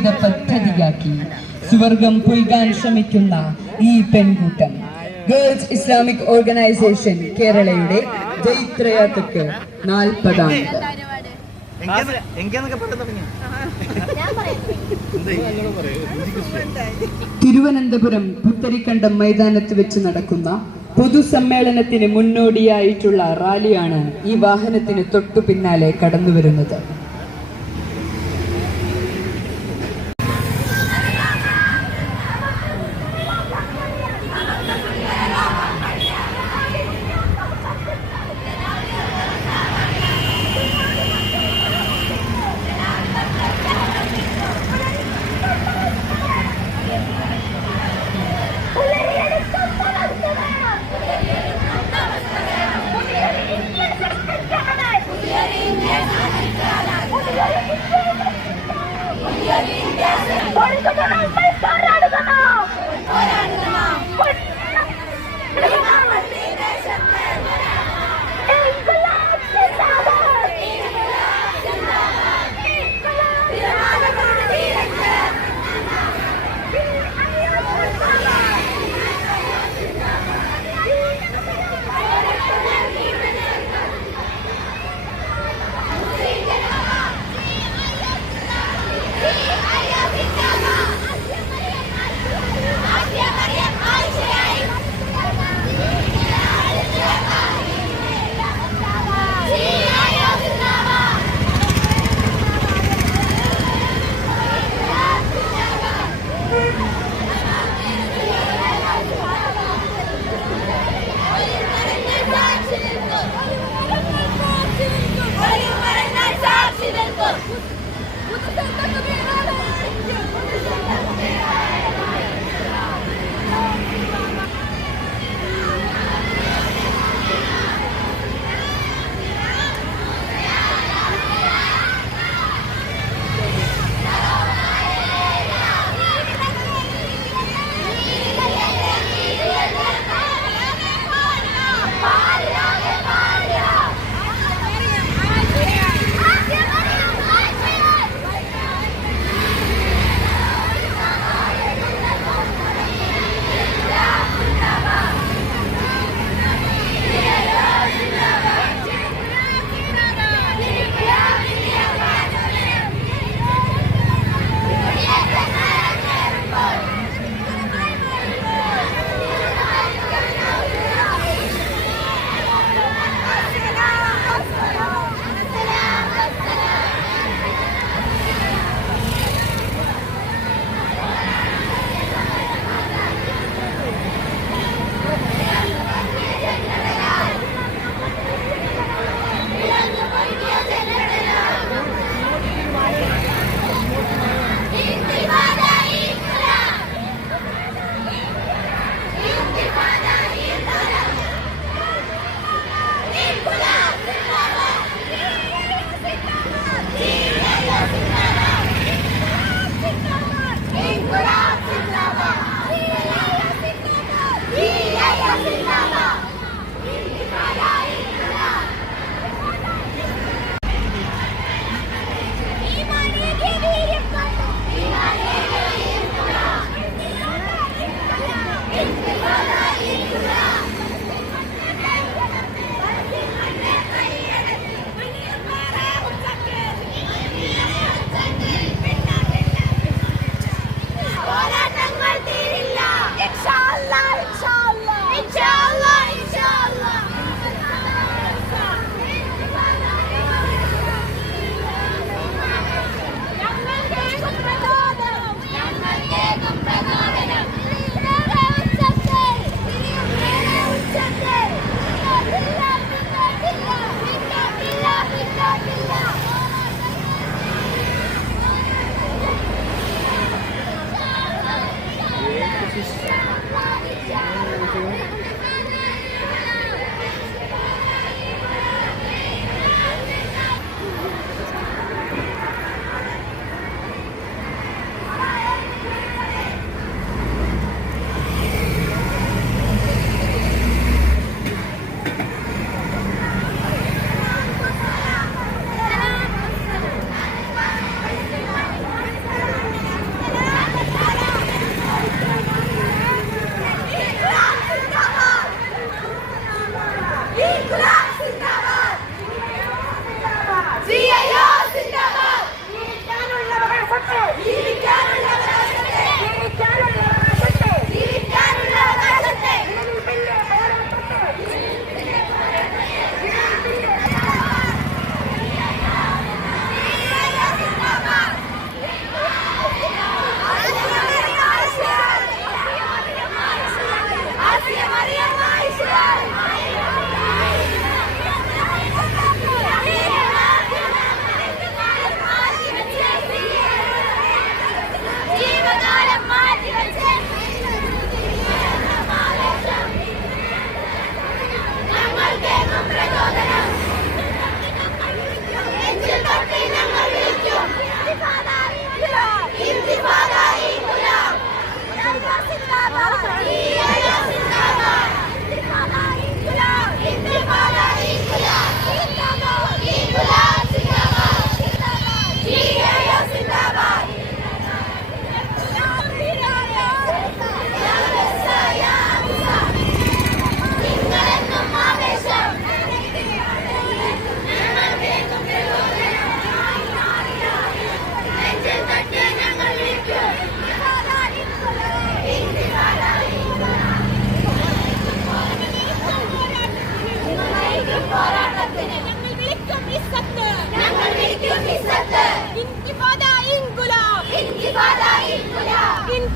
ജീവിത പദ്ധതിയാക്കി സ്വർഗം പൊയ്കാൻ ശ്രമിക്കുന്ന ഈ പെൺകൂട്ടം ഗേൾസ് ഇസ്ലാമിക് ഓർഗനൈസേഷൻ കേരളയുടെ ജൈത്രയാത്രക്ക് 40 തിരുവനന്തപുരം പുത്തരിക്കണ്ടം മൈതാനത്ത് വെച്ച് നടക്കുന്ന പൊതുസമ്മേളനത്തിന് മുന്നോടിയായിട്ടുള്ള റാലിയാണ് ഈ വാഹനത്തിന് തൊട്ടു പിന്നാലെ കടന്നു വരുന്നത്.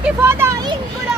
Intifada, Intifada.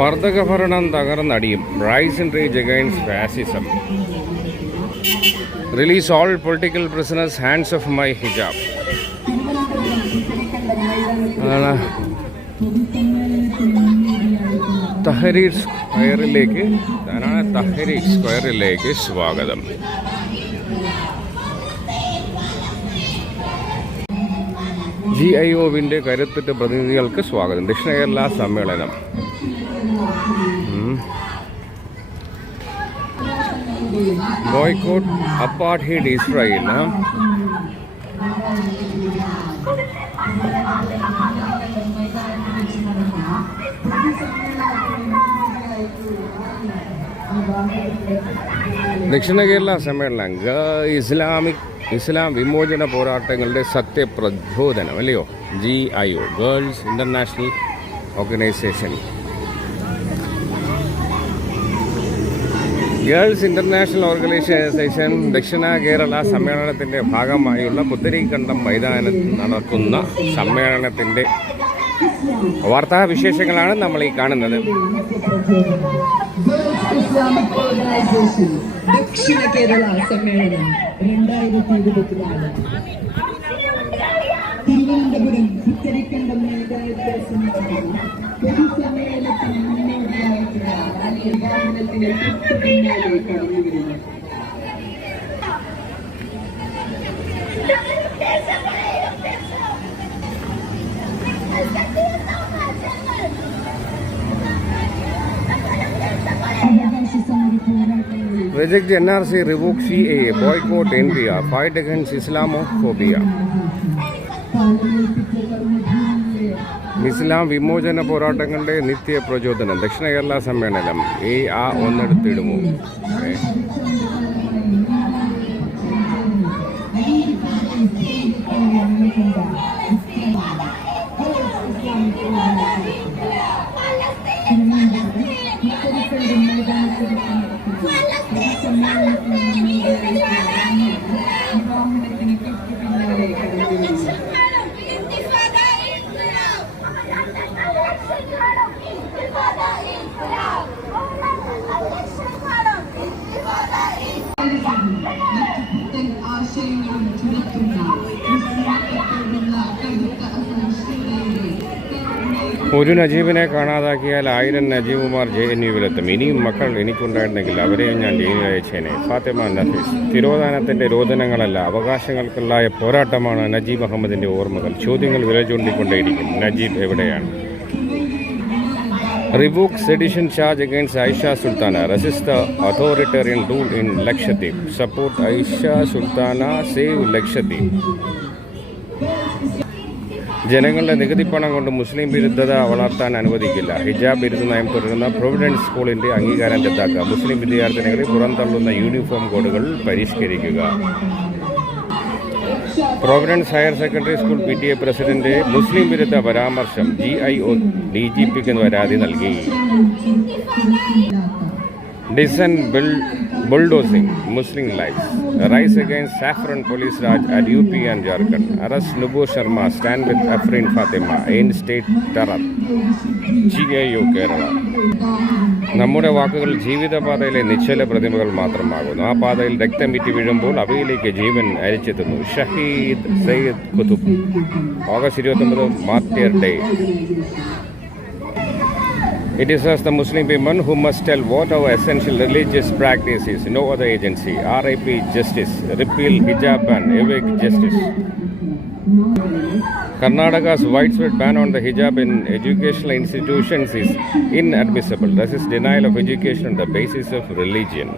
മർദ്ദകഭരണം തകർന്നടിയും. Rise in rage against fascism. Release all political prisoners, hands off my hijab. അതാണ് തഹരീർ സ്ക്വയറിലേക്ക് സ്വാഗതം. GIO-വിൻ്റെ കരുത്തുറ്റ പ്രതിനിധികൾക്ക് സ്വാഗതം. ദക്ഷിണ കേരള സമ്മേളനം. Boycott apartheid Israel. ദക്ഷിണ കേരള സമ്മേളനം ഇസ്ലാം വിമോചന പോരാട്ടങ്ങളുടെ സത്യപ്രചോദനം, അല്ലയോ? GIO, girls international organisation. Girls international organisation ദക്ഷിണ കേരള സമ്മേളനത്തിൻ്റെ ഭാഗമായുള്ള പുത്തരിക്കണ്ടം മൈതാനത്ത് നടക്കുന്ന സമ്മേളനത്തിൻ്റെ വാർത്താവിശേഷങ്ങളാണ് നമ്മൾ ഈ കാണുന്നത്. ദക്ഷിണ കേരള സമ്മേളനം 2024 തിരുവനന്തപുരം പുത്തരിക്കണ്ടം മൈതാനത്തിൽ സമാപിക്കുന്ന പൊതുസമ്മേളനത്തിന് മുന്നോടിയായിട്ടുള്ള വാഹനത്തിന് തൊട്ടു പിന്നാലെ കടന്നു വരുന്നു. Reject NRC, revoke CAA, boycott India, fight against Islamophobia. ഇസ്ലാം വിമോചന പോരാട്ടങ്ങളുടെ നിത്യ പ്രചോദനം. ദക്ഷിണ കേരള സമ്മേളനം. ഒന്നെടുത്തിടുമോ? ആശയങ്ങളും ചുരുക്കുന്ന ഒരു നജീബിനെ കാണാതാക്കിയാൽ 1000 നജീബുമാർ JNU-വിലെത്തും. ഇനിയും മക്കൾ എനിക്കുണ്ടായിരുന്നെങ്കിൽ അവരെയും ഞാൻ ജയിലിൽ അയച്ചേനെ. ഫാത്തിമ നഫീസ്. തിരോധാനത്തിൻ്റെ രോദനങ്ങളല്ല, അവകാശങ്ങൾക്കുള്ള പോരാട്ടമാണ് നജീബ് അഹമ്മദിൻ്റെ ഓർമ്മകൾ. ചോദ്യങ്ങൾ വില ചൂണ്ടിക്കൊണ്ടേയിരിക്കും. നജീബ് എവിടെയാണ്? Revoke sedition charge against Aisha Sultana. Resist the authoritarian rule in Lakshadweep. Support Aisha Sultana. Save Lakshadweep. ജനങ്ങളുടെ നികുതിപ്പണം കൊണ്ട് മുസ്ലിം വിരുദ്ധത വളർത്താൻ അനുവദിക്കില്ല. ഹിജാബ് വിരുദ്ധ നയം തുടരുന്ന പ്രൊവിഡൻസ് സ്കൂളിൻ്റെ അംഗീകാരം റദ്ദാക്കുക. മുസ്ലിം വിദ്യാർത്ഥിനികളെ പുറന്തള്ളുന്ന യൂണിഫോം കോഡുകൾ പരിഷ്കരിക്കുക. Providence higher secondary school PTA president മുസ്ലിം വിരുദ്ധ പരാമർശം. GIO DGPക്ക് പരാതി നൽകി. Dissent bulldozing Muslim lives. Rise against saffron police raj at UP and Jharkhand. Arrest Nubur Sharma. Stand with Afrin Fatima. End state terror. GIO Kerala. നമ്മുടെ വാക്കുകൾ ജീവിതപാതയിലെ നിശ്ചല പ്രതിമകൾ മാത്രമാകുന്നു. ആ പാതയിൽ രക്തം വിറ്റി വീഴുമ്പോൾ അവയിലേക്ക് ജീവൻ അരിച്ചെത്തുന്നു. ഷഹീദ് Sayyid Qutb. August 29 martyr day. It is us, the Muslim women, who must tell what our essential religious practice is. No other agency. RIP justice. Repeal hijab ban. Evict justice. Karnataka's widespread ban on the hijab in educational institutions is inadmissible. This is denial of education on the basis of religion.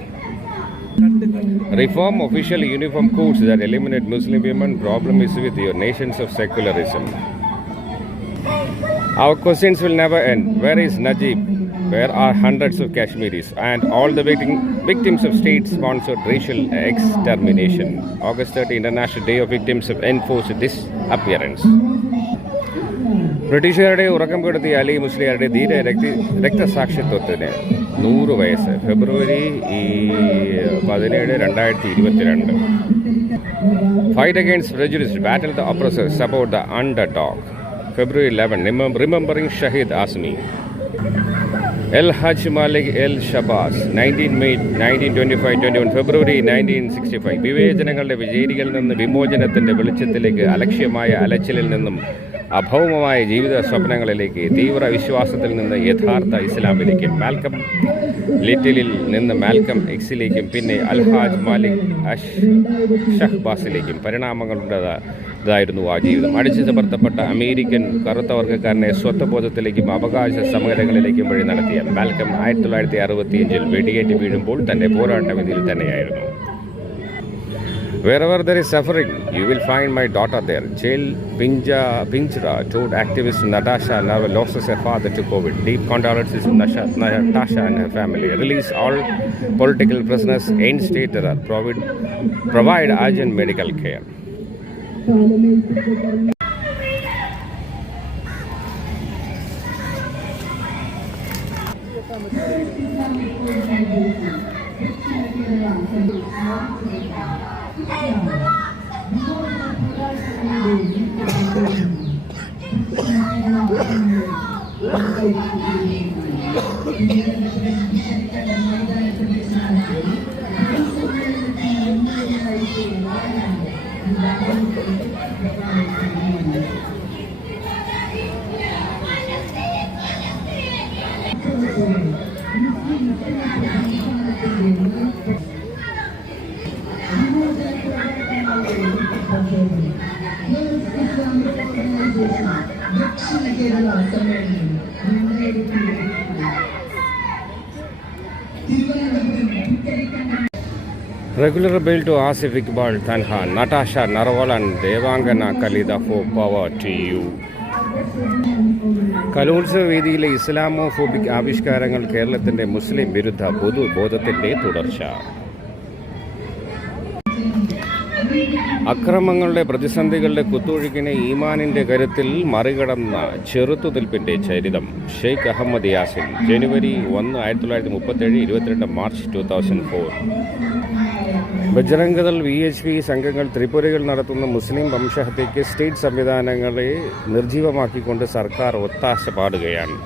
Reform official uniform codes that eliminate Muslim women. Problem is with your nations of secularism. Our questions will never end. Where is Najib? Where are hundreds of Kashmiris and all the victims of state-sponsored racial extermination? August 30, International Day of Victims of Enforced Disappearance. ബ്രിട്ടീഷുകാരുടെ ഉറക്കം കെടുത്തിയ അലി മുസ്ലിയാരുടെ ധീര രക്തസാക്ഷിത്വത്തിന് 100 വയസ്സ്. ഫെബ്രുവരി 17, 2022. Fight against prejudice. Battle the oppressors. Support the underdog. February 11, remembering Shahid Asmi. El Hajj Malik El Shabazz. 19 May 1925-21. February 1965. വിവേചനങ്ങളുടെ വിജയികളിൽ നിന്ന് വിമോചനത്തിൻ്റെ വെളിച്ചത്തിലേക്ക്, അലക്ഷ്യമായ അലച്ചിലിൽ നിന്നും അഭൗമമായ ജീവിത സ്വപ്നങ്ങളിലേക്ക്, തീവ്ര വിശ്വാസത്തിൽ നിന്ന് യഥാർത്ഥ ഇസ്ലാമിലേക്കും, മാൽക്കം ലിറ്റിലിൽ നിന്ന് മാൽക്കം എക്സിലേക്കും, പിന്നെ അൽഹാജ് മാലിക് ഷഹ്ബാസിലേക്കും പരിണാമങ്ങളുടേതായിരുന്നു ആ ജീവിതം. അടിച്ചു ചമർത്തപ്പെട്ട അമേരിക്കൻ കറുത്ത വർഗ്ഗക്കാരനെ സ്വത്വബോധത്തിലേക്കും അവകാശ സമരങ്ങളിലേക്കും വഴി നടത്തിയ മാൽക്കം 1965 വെടിയേറ്റ് വീഴുമ്പോൾ തൻ്റെ പോരാട്ടം ഇതിൽ തന്നെയായിരുന്നു. Wherever there is suffering, you will find my daughter there. Jail Pinjra told activist Natasha now loses her father to COVID. Deep condolences to Natasha and her family. Release all political prisoners, end state terror. Provide urgent medical care. Regular bill to Asif Iqbal Tanha, Natasha Narwal and Devangana Khalida for power to you. കലോത്സവ വേദിയിലെ Islamophobic ആവിഷ്കാരങ്ങൾ കേരളത്തിൻ്റെ മുസ്ലിം വിരുദ്ധ പൊതുബോധത്തിൻ്റെ തുടർച്ച. അക്രമങ്ങളുടെ പ്രതിസന്ധികളുടെ കുത്തൊഴുക്കിനെ ഈമാനിൻ്റെ കരുത്തിൽ മറികടന്ന ചെറുത്തുനിൽപ്പിൻ്റെ ചരിതം. ഷെയ്ഖ് അഹമ്മദ് യാസിൻ, ജനുവരി 1, 1937, 22 March 2004. Bajrang Dal, VHP സംഘങ്ങൾ ത്രിപുരയിൽ നടത്തുന്ന മുസ്ലിം വംശഹത്യയ്ക്ക് state സംവിധാനങ്ങളെ നിർജീവമാക്കിക്കൊണ്ട് സർക്കാർ ഒത്താശ പാടുകയാണ്.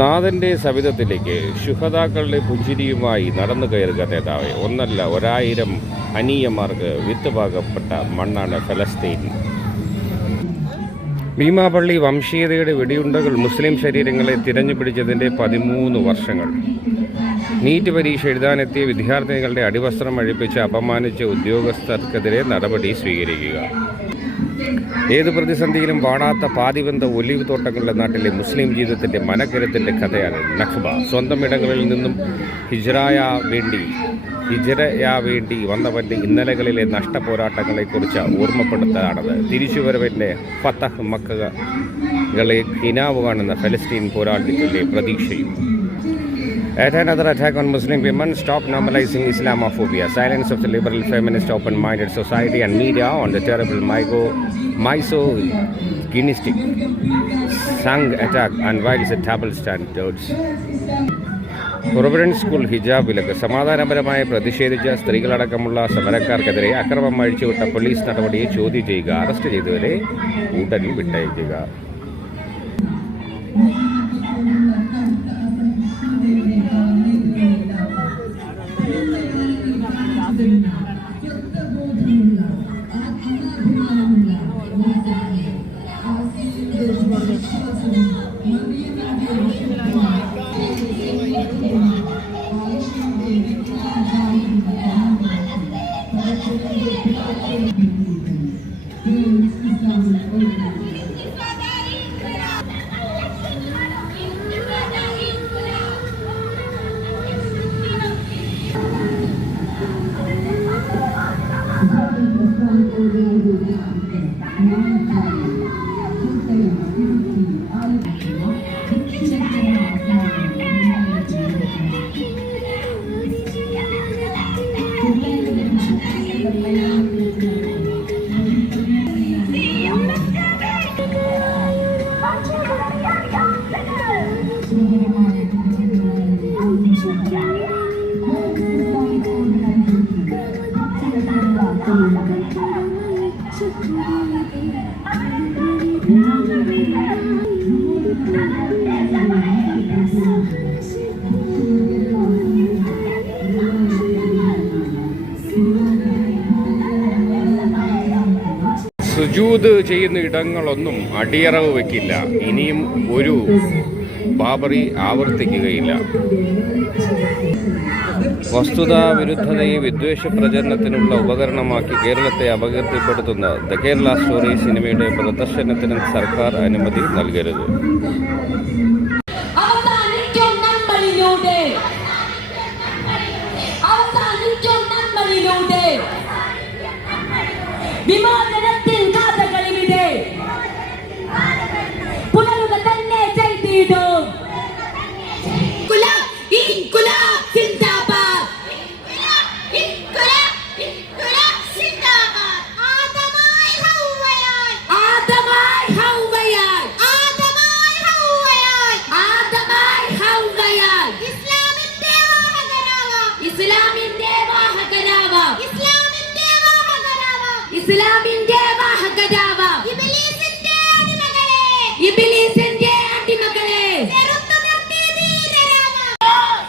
നാഥൻ്റെ സവിധത്തിലേക്ക് ശുഹദാക്കളുടെ പുഞ്ചിരിയുമായി നടന്നു കയറുക നേതാവേ. ഒന്നല്ല 1000 അനീയന്മാർക്ക് വിത്തുപാകപ്പെട്ട മണ്ണാണ് ഫലസ്തീൻ. ഭീമാപള്ളി വംശീയതയുടെ വെടിയുണ്ടകൾ മുസ്ലിം ശരീരങ്ങളെ തിരഞ്ഞു പിടിച്ചതിൻ്റെ 13 വർഷങ്ങൾ. നീറ്റ് പരീക്ഷ എഴുതാനെത്തിയ വിദ്യാർത്ഥികളുടെ അടിവസ്ത്രം അഴിപ്പിച്ച് അപമാനിച്ച ഉദ്യോഗസ്ഥർക്കെതിരെ നടപടി സ്വീകരിക്കുക. ഏത് പ്രതിസന്ധിയിലും വാടാത്ത പാതിവെന്ത ഒലിവ് തോട്ടങ്ങളുടെ നാട്ടിലെ മുസ്ലിം ജീവിതത്തിൻ്റെ മനക്കരുത്തിൻ്റെ കഥയാണ് നഖ്ബ. സ്വന്തം ഇടങ്ങളിൽ നിന്നും ഹിജ്റയാ വേണ്ടി വന്നവൻ്റെ ഇന്നലകളിലെ നഷ്ടപോരാട്ടങ്ങളെക്കുറിച്ച് ഓർമ്മപ്പെടുത്തലാണത്. തിരിച്ചുവരവിൻ്റെ ഫതഹ് മക്കകളെ കിനാവ് കാണുന്ന ഫലസ്തീൻ പോരാട്ടത്തിൻ്റെ പ്രതീക്ഷയും. At another attack on Muslim women, stop normalizing Islamophobia. Silence of the liberal, feminist, open-minded society and media on the terrible misogynistic Sangh attack unveils the double standards. Providence school ഹിജാബ് വിലക്ക്. സമാധാനപരമായി പ്രതിഷേധിച്ച സ്ത്രീകളടക്കമുള്ള സമരക്കാർക്കെതിരെ അക്രമം അഴിച്ചുവിട്ട പോലീസ് നടപടിയെ ചോദ്യം ചെയ്യുക. Arrest ചെയ്തവരെ ഉടൻ വിട്ടയക്കുക. സുജൂദ് ചെയ്യുന്ന ഇടങ്ങളൊന്നും അടിയറവ് വയ്ക്കില്ല. ഇനിയും ഒരു ബാബറി ആവർത്തിക്കുകയില്ല. വസ്തുതാ വിരുദ്ധതയെ വിദ്വേഷ പ്രചരണത്തിനുള്ള ഉപകരണമാക്കി കേരളത്തെ അപകീർത്തിപ്പെടുത്തുന്ന ദ കേരള സ്റ്റോറി സിനിമയുടെ പ്രദർശനത്തിന് സർക്കാർ അനുമതി നൽകരുത്. വിമോചനത്തിൽ കാതകളിവിടെ പുനരുക തന്നെ ചെയ്തിടും. ഇൻകുലാബ് സിന്ദാബാദ്, ഇൻകുലാബ് സിന്ദാബാദ്. ആദമായി ഹവ്വയായി, ആദമായി ഹവ്വയായി, ആദമായി ഹവ്വയായി, ആദമായി ഹവ്വയായി. ഇസ്ലാമിന്റെ വാഹകനാവാം, ഇസ്ലാമിന്റെ വാഹകനാവാം, ഇസ്ലാമിന്റെ വാഹകനാവാം, ഇസ്ലാമിന്റെ വാഹകനാവാം. ഇബ്ലീസിന്റെ അടിമകളെ, ഇബ്ലീസിന്റെ അടിമകളെ ചെറുത്തു നിർത്തി ധീരരാവാം.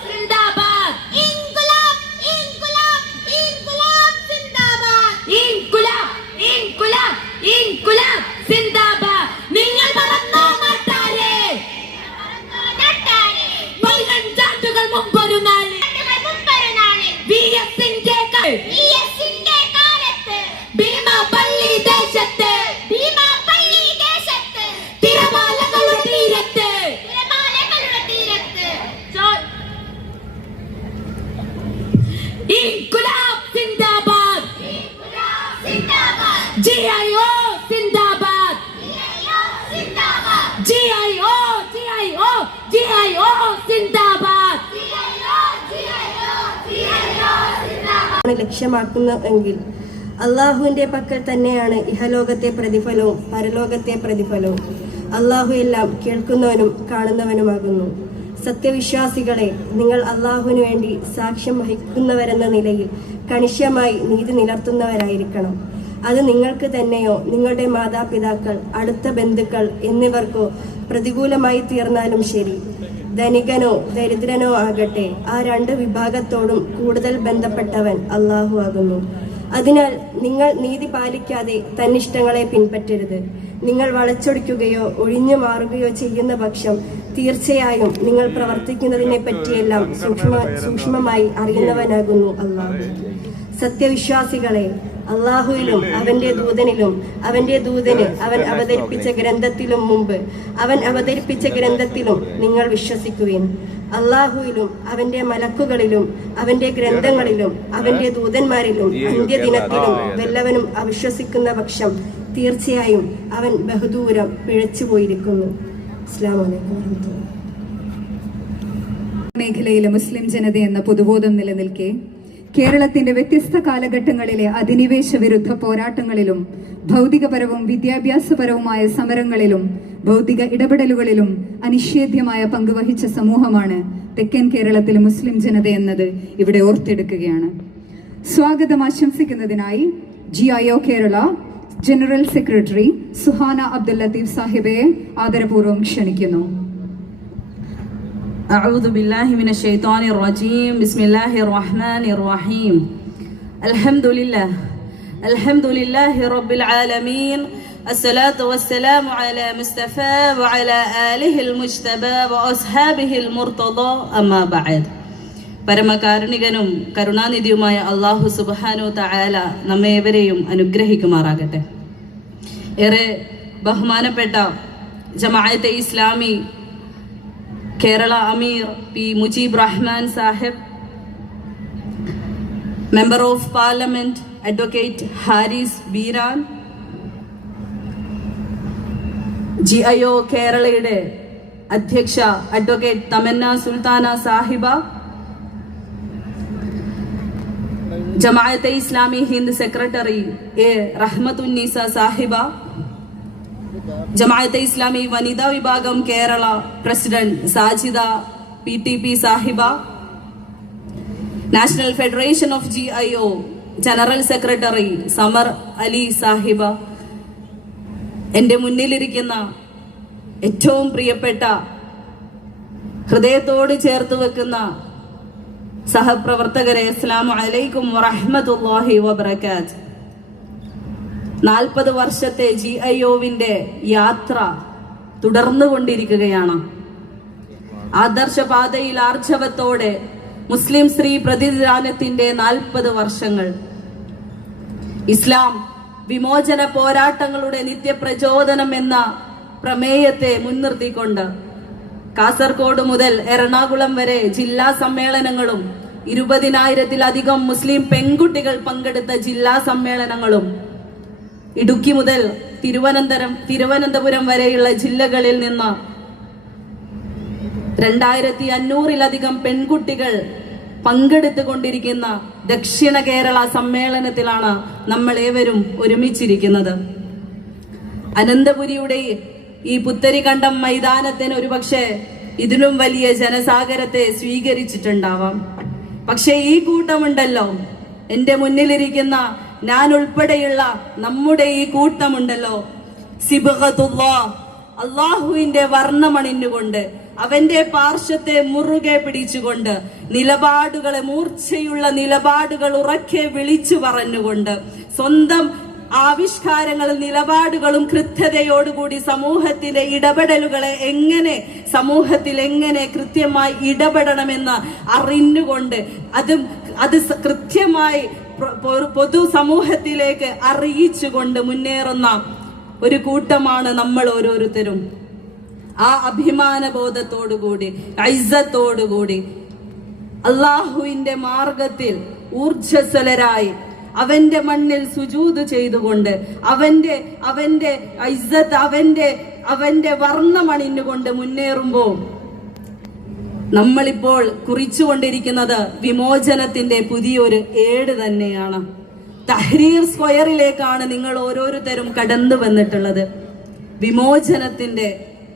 സിന്ദാബാദ്, ഇൻകുലാബ്, ഇൻകുലാബ്, ഇൻകുലാബ് സിന്ദാബാദ്, ഇൻകുലാബ്, ഇൻകുലാബ്, ഇൻകുലാബ് സിന്ദാബാദ്. നിങ്ങൾ മറന്നോ നാട്ടാരെ, പതിനഞ്ചാണ്ടുകൾ മുമ്പൊരു നാള് VS-ന്റെ കാലത്ത് ഭീമാപള്ളി ദേശത്ത്, ഭീമാപള്ളി ദേശത്ത് തിരമാലകളുടെ തീരത്ത്, തിരമാലകളുടെ തീരത്ത് ഇൻകുലാബ് സിന്ദാബാദ്, ഇൻകുലാബ് സിന്ദാബാദ്, GIO സിന്ദാബാദ്, GIO സിന്ദാബാദ്, GIO GIO GIO സിന്ദാബാദ്, GIO GIO GIO സിന്ദാബാദ്. ലക്ഷ്യമാക്കുന്നതെങ്കിൽ അള്ളാഹുവിൻ്റെ പക്കൽ തന്നെയാണ് ഇഹലോകത്തെ പ്രതിഫലവും പരലോകത്തെ പ്രതിഫലവും. അള്ളാഹു എല്ലാം കേൾക്കുന്നവനും കാണുന്നവനുമാകുന്നു. സത്യവിശ്വാസികളെ, നിങ്ങൾ അള്ളാഹുവിനു വേണ്ടി സാക്ഷ്യം വഹിക്കുന്നവരെന്ന നിലയിൽ കണിശമായി നീതി നിലർത്തുന്നവരായിരിക്കണം. അത് നിങ്ങൾക്ക് തന്നെയോ നിങ്ങളുടെ മാതാപിതാക്കൾ, അടുത്ത ബന്ധുക്കൾ എന്നിവർക്കോ പ്രതികൂലമായി തീർന്നാലും ശരി. ധനികനോ ദരിദ്രനോ ആകട്ടെ, ആ രണ്ട് വിഭാഗത്തോടും കൂടുതൽ ബന്ധപ്പെട്ടവൻ അള്ളാഹു ആകുന്നു. അതിനാൽ നിങ്ങൾ നീതി പാലിക്കാതെ തന്നിഷ്ടങ്ങളെ പിൻപറ്റരുത്. നിങ്ങൾ വളച്ചൊടിക്കുകയോ ഒഴിഞ്ഞു മാറുകയോ ചെയ്യുന്ന പക്ഷം തീർച്ചയായും നിങ്ങൾ പ്രവർത്തിക്കുന്നതിനെ പറ്റിയെല്ലാം സൂക്ഷ്മമായി അറിയുന്നവനാകുന്നു അള്ളാഹു. സത്യവിശ്വാസികളെ, അള്ളാഹുവിലും അവന്റെ ദൂതനിലും അവന്റെ ദൂതന് അവൻ അവതരിപ്പിച്ച ഗ്രന്ഥത്തിലും മുമ്പ് അവൻ അവതരിപ്പിച്ച ഗ്രന്ഥത്തിലും നിങ്ങൾ വിശ്വസിക്കുവിൻ. അള്ളാഹുവിലും അവന്റെ മലക്കുകളിലും അവന്റെ ഗ്രന്ഥങ്ങളിലും അവന്റെ ദൂതന്മാരിലും അന്ത്യദിനത്തിലും വല്ലവനും അവിശ്വസിക്കുന്ന പക്ഷം തീർച്ചയായും അവൻ ബഹുദൂരം പിഴച്ചുപോയിരിക്കുന്നു. അസ്സലാമു അലൈക്കും വറഹ്മത്തുള്ളാഹി. മേഖലയിലെ മുസ്ലിം ജനത എന്ന പൊതുബോധം നിലനിൽക്കെ കേരളത്തിന്റെ വ്യത്യസ്ത കാലഘട്ടങ്ങളിലെ അധിനിവേശ വിരുദ്ധ പോരാട്ടങ്ങളിലും ഭൗതികപരവും വിദ്യാഭ്യാസപരവുമായ സമരങ്ങളിലും ഭൗതിക ഇടപെടലുകളിലും അനിഷേധ്യമായ പങ്കുവഹിച്ച സമൂഹമാണ് തെക്കൻ കേരളത്തിലെ മുസ്ലിം ജനത എന്നത് ഇവിടെ ഓർത്തെടുക്കുകയാണ്. സ്വാഗതം ആശംസിക്കുന്നതിനായി GIO Kerala general secretary Suhana Abdul Latheef സാഹിബയെ ആദരപൂർവ്വം ക്ഷണിക്കുന്നു. أعوذ بالله من الشيطان الرجيم بسم الله الرحمن الرحيم الحمد لله رب العالمين الصلاة والسلام على مصطفى وعلى آله المجتبى وأصحابه المرتضى أما بعد. പരമകാരുണികനും കരുണാനിധിയുമായ അല്ലാഹു സുബ്ഹാനഹു തആല നമ്മേവരെയും അനുഗ്രഹിക്കുമാറാകട്ടെ. ഏറെ ബഹുമാനപ്പെട്ട ജമാഅത്തെ ഇസ്ലാമി കേരള അമീർ P. Mujeeb Rahman Sahib, member of parliament advocate Haris Beeran, GIO കേരളയുടെ അധ്യക്ഷ advocate Thamanna Sulthana Sahiba, Jamaat e Islami Hind secretary A. Rahmathunnisa Sahiba, Jamaat e Islami വനിതാ വിഭാഗം Kerala president Sajida PTP Sahiba, national federation of GIO general secretary Samar Ali Sahiba, എൻ്റെ മുന്നിലിരിക്കുന്ന ഏറ്റവും പ്രിയപ്പെട്ട ഹൃദയത്തോട് ചേർത്ത് വെക്കുന്ന സഹപ്രവർത്തകരെ, അസ്സലാമു അലൈക്കും വറഹ്മത്തുള്ളാഹി വബറകാത്ത്. 40 വർഷത്തെ GIOവിന്റെ യാത്ര തുടർന്നുകൊണ്ടിരിക്കുകയാണ്. ആദർശപാതയിൽ ആർജവത്തോടെ മുസ്ലിം സ്ത്രീ പ്രതിനിധാനത്തിന്റെ 40 വർഷങ്ങൾ. ഇസ്ലാം വിമോചന പോരാട്ടങ്ങളുടെ നിത്യപ്രചോദനം എന്ന പ്രമേയത്തെ മുൻനിർത്തിക്കൊണ്ട് കാസർഗോഡ് മുതൽ എറണാകുളം വരെ ജില്ലാ സമ്മേളനങ്ങളും 20,000-ലധികം മുസ്ലിം പെൺകുട്ടികൾ പങ്കെടുത്ത ജില്ലാ സമ്മേളനങ്ങളും ഇടുക്കി മുതൽ തിരുവനന്തപുരം വരെയുള്ള ജില്ലകളിൽ നിന്ന് 2,500-ലധികം പെൺകുട്ടികൾ പങ്കെടുത്തുകൊണ്ടിരിക്കുന്ന ദക്ഷിണ കേരള സമ്മേളനത്തിലാണ് നമ്മൾ ഏവരും ഒരുമിച്ചിരിക്കുന്നത്. അനന്തപുരിയുടെ ഈ പുത്തരിക്കണ്ടം മൈതാനത്തിന് ഒരുപക്ഷെ ഇതിലും വലിയ ജനസാഗരത്തെ സ്വീകരിച്ചിട്ടുണ്ടാവാം. പക്ഷെ ഈ കൂട്ടമുണ്ടല്ലോ, എന്റെ മുന്നിലിരിക്കുന്ന ഞാൻ ഉൾപ്പെടെയുള്ള നമ്മുടെ ഈ കൂട്ടമുണ്ടല്ലോ, സിബ്ഗത്തുല്ലാഹ്, അള്ളാഹുവിന്റെ വർണ്ണമണിഞ്ഞുകൊണ്ട് അവന്റെ പാർശ്വത്തെ മുറുകെ പിടിച്ചുകൊണ്ട് നിലപാടുകളെ, മൂർച്ചയുള്ള നിലപാടുകൾ ഉറക്കെ വിളിച്ചു പറഞ്ഞുകൊണ്ട് സ്വന്തം ആവിഷ്കാരങ്ങളും നിലപാടുകളും കൃത്യതയോടുകൂടി സമൂഹത്തിലെ ഇടപെടലുകളെ സമൂഹത്തിൽ എങ്ങനെ കൃത്യമായി ഇടപെടണമെന്ന് അറിഞ്ഞുകൊണ്ട് അത് കൃത്യമായി പൊതു സമൂഹത്തിലേക്ക് അറിയിച്ചുകൊണ്ട് മുന്നേറുന്ന ഒരു കൂട്ടമാണ് നമ്മൾ ഓരോരുത്തരും. ആ അഭിമാനബോധത്തോടുകൂടി, ഐസത്തോടുകൂടി അള്ളാഹുവിന്റെ മാർഗത്തിൽ ഊർജ്ജസ്വലരായി അവന്റെ മണ്ണിൽ സുജൂദ് ചെയ്തുകൊണ്ട് അവന്റെ ഐസത്ത് അവന്റെ വർണ്ണമണിഞ്ഞുകൊണ്ട് മുന്നേറുമ്പോൾ നമ്മളിപ്പോൾ കുറിച്ചുകൊണ്ടിരിക്കുന്നത് വിമോചനത്തിന്റെ പുതിയൊരു ഏട് തന്നെയാണ്. തഹ്രീർ സ്ക്വയറിലേക്കാണ് നിങ്ങൾ ഓരോരുത്തരും കടന്നു വന്നിട്ടുള്ളത്. വിമോചനത്തിന്റെ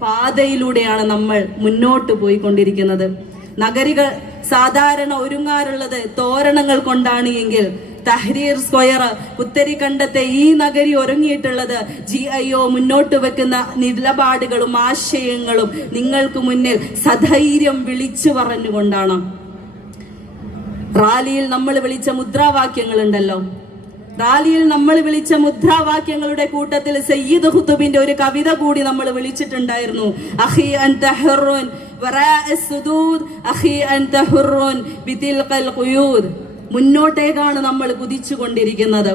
പാതയിലൂടെയാണ് നമ്മൾ മുന്നോട്ട് പോയിക്കൊണ്ടിരിക്കുന്നത്. നഗരികൾ സാധാരണ ഒരുങ്ങാറുള്ളത് തോരണങ്ങൾ കൊണ്ടാണ് എങ്കിൽ തഹ്രീർ സ്ക്വയർ പുത്തരിക്കണ്ടത്തെ ഈ നഗരി ഒരുങ്ങിയിട്ടുള്ളത് GIO മുന്നോട്ട് വെക്കുന്ന നിലപാടുകളും ആശയങ്ങളും നിങ്ങൾക്ക് മുന്നിൽ സധൈര്യം വിളിച്ചു പറഞ്ഞുകൊണ്ടാണ്. റാലിയിൽ നമ്മൾ വിളിച്ച മുദ്രാവാക്യങ്ങളുണ്ടല്ലോ, റാലിയിൽ നമ്മൾ വിളിച്ച മുദ്രാവാക്യങ്ങളുടെ കൂട്ടത്തിൽ സയ്യിദ് ഖുതുബിന്റെ ഒരു കവിത കൂടി നമ്മൾ വിളിച്ചിട്ടുണ്ടായിരുന്നു. അഖി അൻത ഹുർറുൻ വറാഅസ് സുദൂദ്, അഖി അൻത ഹുർറുൻ ബിതിൽഖൽ ഖുയൂദ്. മുന്നോട്ടേക്കാണ് നമ്മൾ കുതിച്ചുകൊണ്ടിരിക്കുന്നത്.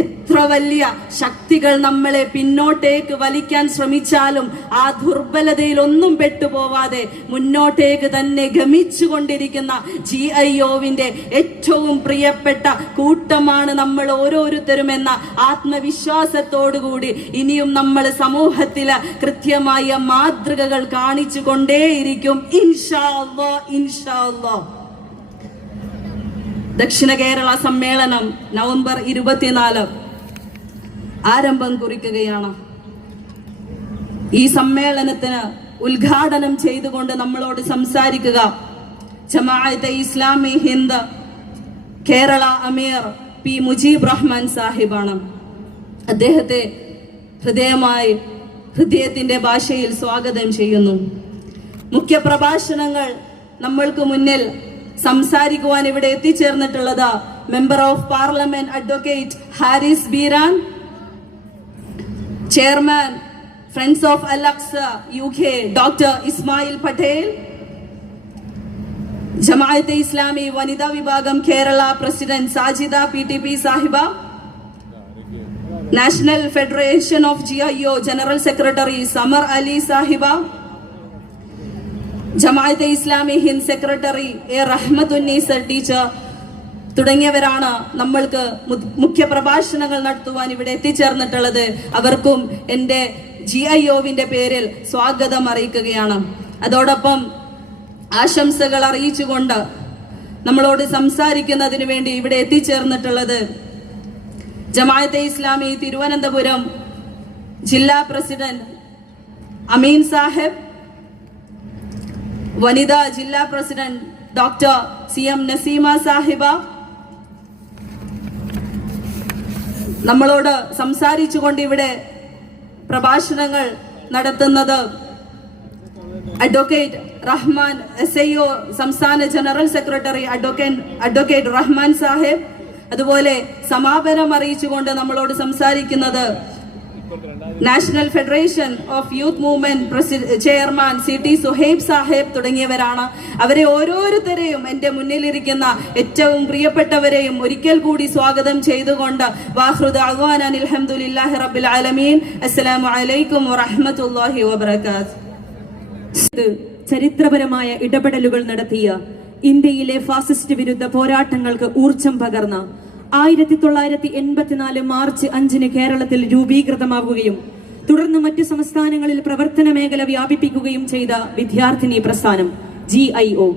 എത്ര വലിയ ശക്തികൾ നമ്മളെ പിന്നോട്ടേക്ക് വലിക്കാൻ ശ്രമിച്ചാലും ആ ദുർബലതയിൽ ഒന്നും പെട്ടുപോവാതെ മുന്നോട്ടേക്ക് തന്നെ ഗമിച്ചുകൊണ്ടിരിക്കുന്ന GIOവിന്റെ ഏറ്റവും പ്രിയപ്പെട്ട കൂട്ടമാണ് നമ്മൾ ഓരോരുത്തരും എന്ന ആത്മവിശ്വാസത്തോടുകൂടി ഇനിയും നമ്മൾ സമൂഹത്തില് കൃത്യമായ മാതൃകകൾ കാണിച്ചു കൊണ്ടേയിരിക്കും. ഇൻഷാ അല്ലാഹ്, ഇൻഷാ അല്ലാഹ്. ദക്ഷിണ കേരള സമ്മേളനം നവംബർ 24 ആരംഭം കുറിക്കുകയാണ്. ഈ സമ്മേളനത്തിന് ഉദ്ഘാടനം ചെയ്തുകൊണ്ട് നമ്മളോട് സംസാരിക്കുക ജമാഅത്തെ ഇസ്ലാമി ഹിന്ദ് കേരള അമീർ P. മുജീബ് റഹ്മാൻ സാഹിബാണ്. അദ്ദേഹത്തെ ഹൃദയത്തിന്റെ ഭാഷയിൽ സ്വാഗതം ചെയ്യുന്നു. മുഖ്യ പ്രഭാഷണങ്ങൾ നമ്മൾക്ക് മുന്നിൽ സംസാരിക്കുവാൻ ഇവിടെ എത്തിച്ചേർന്നിട്ടുള്ളത് member of parliament advocate Haris Beeran, chairman friends of Al Aqsa UK doctor Ismail Patel, Jamaat e Islami വനിതാ വിഭാഗം Kerala president Sajida PTP Sahiba, national federation of GIO general secretary Samar Ali Sahiba, Jamaat e Islami Hind secretary A. Rahmathunnisa teacher തുടങ്ങിയവരാണ് നമ്മൾക്ക് മുഖ്യ പ്രഭാഷണങ്ങൾ നടത്തുവാൻ ഇവിടെ എത്തിച്ചേർന്നിട്ടുള്ളത്. അവർക്കും എൻ്റെ GIOവിന്റെ പേരിൽ സ്വാഗതം അറിയിക്കുകയാണ്. അതോടൊപ്പം ആശംസകൾ അറിയിച്ചുകൊണ്ട് നമ്മളോട് സംസാരിക്കുന്നതിന് വേണ്ടി ഇവിടെ എത്തിച്ചേർന്നിട്ടുള്ളത് ജമാഅത്തെ ഇസ്ലാമി തിരുവനന്തപുരം ജില്ലാ പ്രസിഡന്റ് അമീൻ സാഹിബ്, വനിതാ ജില്ലാ പ്രസിഡന്റ് ഡോക്ടർ CM നസീമ സാഹിബ, നമ്മളോട് സംസാരിച്ചുകൊണ്ട് ഇവിടെ പ്രഭാഷണങ്ങൾ നടത്തുന്നത് അഡ്വക്കേറ്റ് റഹ്മാൻ SIO സംസ്ഥാന general secretary advocate Rahman Sahib, അതുപോലെ സമാപനം അറിയിച്ചുകൊണ്ട് നമ്മളോട് സംസാരിക്കുന്നത് national federation of youth movement chairman CT Suhaib Sahib തുടങ്ങിയവരാണ്. അവരെ ഓരോരുത്തരെയും എൻ്റെ മുന്നിലിരിക്കുന്ന ഏറ്റവും പ്രിയപ്പെട്ടവരെയും ഒരിക്കൽ കൂടി സ്വാഗതം ചെയ്തുകൊണ്ട് വാഖിറു ദഅ്വാനാ അൽഹംദുലില്ലാഹി റബ്ബിൽ ആലമീൻ. അസ്സലാമു അലൈക്കും വറഹ്മത്തുള്ളാഹി വബറകാതുഹു. ചരിത്രപരമായ ഇടപെടലുകൾ നടത്തിയ ഇന്ത്യയിലെ ഫാസിസ്റ്റ് വിരുദ്ധ പോരാട്ടങ്ങൾക്ക് ഊർജം പകർന്ന 1984 മാർച്ച് 5 കേരളത്തിൽ രൂപീകൃതമാവുകയും തുടർന്ന് മറ്റു സംസ്ഥാനങ്ങളിൽ പ്രവർത്തന മേഖല വ്യാപിപ്പിക്കുകയും ചെയ്ത വിദ്യാർത്ഥിനി പ്രസ്ഥാനം GIO,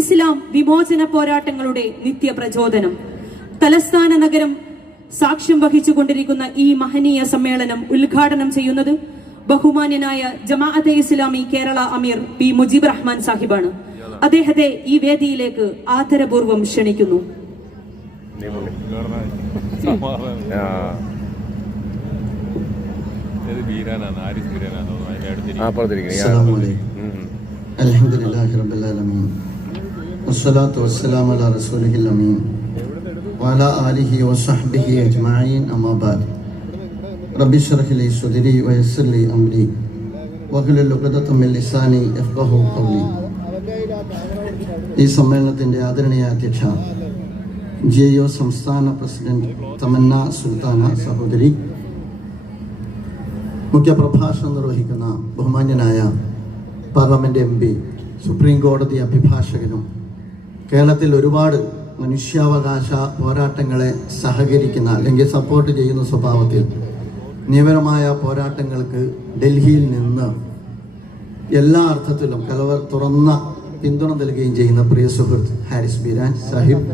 ഇസ്ലാം വിമോചന പോരാട്ടങ്ങളുടെ നിത്യപ്രചോദനം. തലസ്ഥാന നഗരം സാക്ഷ്യം വഹിച്ചുകൊണ്ടിരിക്കുന്ന ഈ മഹനീയ സമ്മേളനം ഉദ്ഘാടനം ചെയ്യുന്നത് ബഹുമാന്യനായ ജമാഅത്തെ ഇസ്ലാമി കേരള അമീർ P. മുജീബ് റഹ്മാൻ സാഹിബാണ്. അദ്ദേഹത്തെ ഈ വേദിയിലേക്ക് ആദരപൂർവ്വം ക്ഷണിക്കുന്നു. അൽഹംദുലില്ലാഹി റബ്ബിൽ ആലമീൻ വസ്സലാത്തു വസ്സലാമു അലാ റസൂലിഹിൽ അമീൻ വഅലാ ആലിഹി വസഹ്ബിഹി അജ്മഈൻ അമ്മാ ബഅദ്. റബ്ബി ഇശ്റഹ് ലി സദ്രി വയസ്സിർ ലി അംരി വഹ്ലുൽ ഉഖ്ദതം മിൻ ലിസാനി യഫ്ഖഹു ഖൗലി. ഈ സമ്മേളനത്തിന്റെ ആദരണീയ അധ്യക്ഷ GIO സംസ്ഥാന പ്രസിഡന്റ് തമന്ന സുൽത്താന സഹോദരി, മുഖ്യപ്രഭാഷണം നിർവഹിക്കുന്ന ബഹുമാന്യനായ പാർലമെന്റ് MP, സുപ്രീം കോടതി അഭിഭാഷകനും കേരളത്തിൽ ഒരുപാട് മനുഷ്യാവകാശ പോരാട്ടങ്ങളെ സഹകരിക്കുന്ന അല്ലെങ്കിൽ സപ്പോർട്ട് ചെയ്യുന്ന സ്വഭാവത്തിൽ നിയമപരമായ പോരാട്ടങ്ങൾക്ക് ഡൽഹിയിൽ നിന്ന് എല്ലാ അർത്ഥത്തിലും തുറന്ന പിന്തുണ നൽകുകയും ചെയ്യുന്ന പ്രിയ സുഹൃത്ത് ഹാരിസ് ബീരാൻ സാഹിബ്,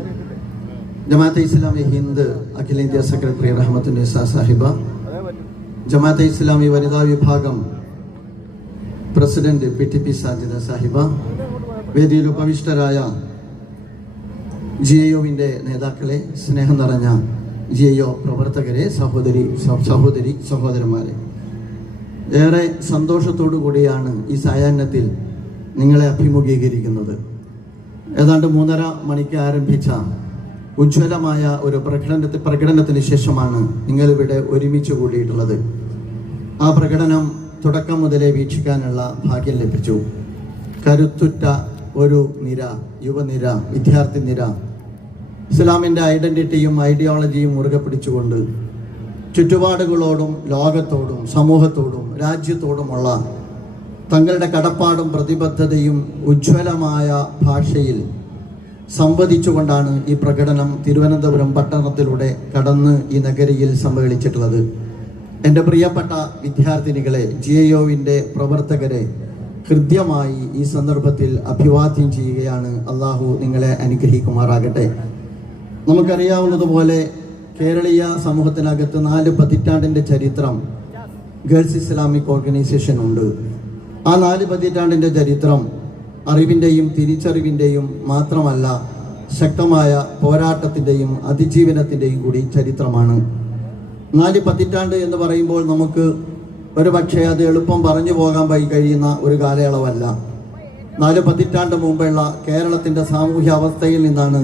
ജമാഅത്തെ ഇസ്ലാമി ഹിന്ദ് അഖിലേന്ത്യാ സെക്രട്ടറി റഹ്മത്തുന്നിസ സാഹിബ, ജമാഅത്തെ ഇസ്ലാമി വനിതാ വിഭാഗം പ്രസിഡന്റ് PTP സാജിദ സാഹിബ, വേദിയിൽ ഉപവിഷ്ടരായ GIO-വിൻ്റെ നേതാക്കളെ, സ്നേഹം നിറഞ്ഞ GIO പ്രവർത്തകരെ, സഹോദരന്മാരെ, ഏറെ സന്തോഷത്തോടു കൂടിയാണ് ഈ സായാഹ്നത്തിൽ നിങ്ങളെ അഭിമുഖീകരിക്കുന്നത്. ഏതാണ്ട് 3:30 മണിക്ക് ആരംഭിച്ച ഉജ്ജ്വലമായ ഒരു പ്രകടനത്തിന് ശേഷമാണ് നിങ്ങളിവിടെ ഒരുമിച്ച് കൂടിയിട്ടുള്ളത്. ആ പ്രകടനം തുടക്കം മുതലേ വീക്ഷിക്കാനുള്ള ഭാഗ്യം ലഭിച്ചു. കരുത്തുറ്റ ഒരു നിര, യുവനിര, വിദ്യാർത്ഥി നിര ഇസ്ലാമിൻ്റെ ഐഡന്റിറ്റിയും ഐഡിയോളജിയും മുറുകെ പിടിച്ചുകൊണ്ട് ചുറ്റുപാടുകളോടും ലോകത്തോടും സമൂഹത്തോടും രാജ്യത്തോടുമുള്ള തങ്ങളുടെ കടപ്പാടും പ്രതിബദ്ധതയും ഉജ്ജ്വലമായ ഭാഷയിൽ സംവദിച്ചുകൊണ്ടാണ് ഈ പ്രകടനം തിരുവനന്തപുരം പട്ടണത്തിലൂടെ കടന്ന് ഈ നഗരിയിൽ സമ്മേളിച്ചിട്ടുള്ളത്. എൻ്റെ പ്രിയപ്പെട്ട വിദ്യാർത്ഥിനികളെ, GIO-വിൻ്റെ പ്രവർത്തകരെ ഹൃദ്യമായി ഈ സന്ദർഭത്തിൽ അഭിവാദ്യം ചെയ്യുകയാണ്. അള്ളാഹു നിങ്ങളെ അനുഗ്രഹിക്കുമാറാകട്ടെ. നമുക്കറിയാവുന്നതുപോലെ കേരളീയ സമൂഹത്തിനകത്ത് 4 പതിറ്റാണ്ടിൻ്റെ ചരിത്രം ഗേൾസ് ഇസ്ലാമിക് ഓർഗനൈസേഷൻ ഉണ്ട്. ആ 4 പതിറ്റാണ്ടിൻ്റെ ചരിത്രം അറിവിൻ്റെയും തിരിച്ചറിവിൻ്റെയും മാത്രമല്ല, ശക്തമായ പോരാട്ടത്തിൻ്റെയും അതിജീവനത്തിൻ്റെയും കൂടി ചരിത്രമാണ്. 4 പതിറ്റാണ്ട് എന്ന് പറയുമ്പോൾ നമുക്ക് ഒരു പക്ഷേ അത് എളുപ്പം പറഞ്ഞു പോകാൻ കഴിയുന്ന ഒരു കാലയളവല്ല. 4 പതിറ്റാണ്ട് മുമ്പുള്ള കേരളത്തിൻ്റെ സാമൂഹ്യ അവസ്ഥയിൽ നിന്നാണ്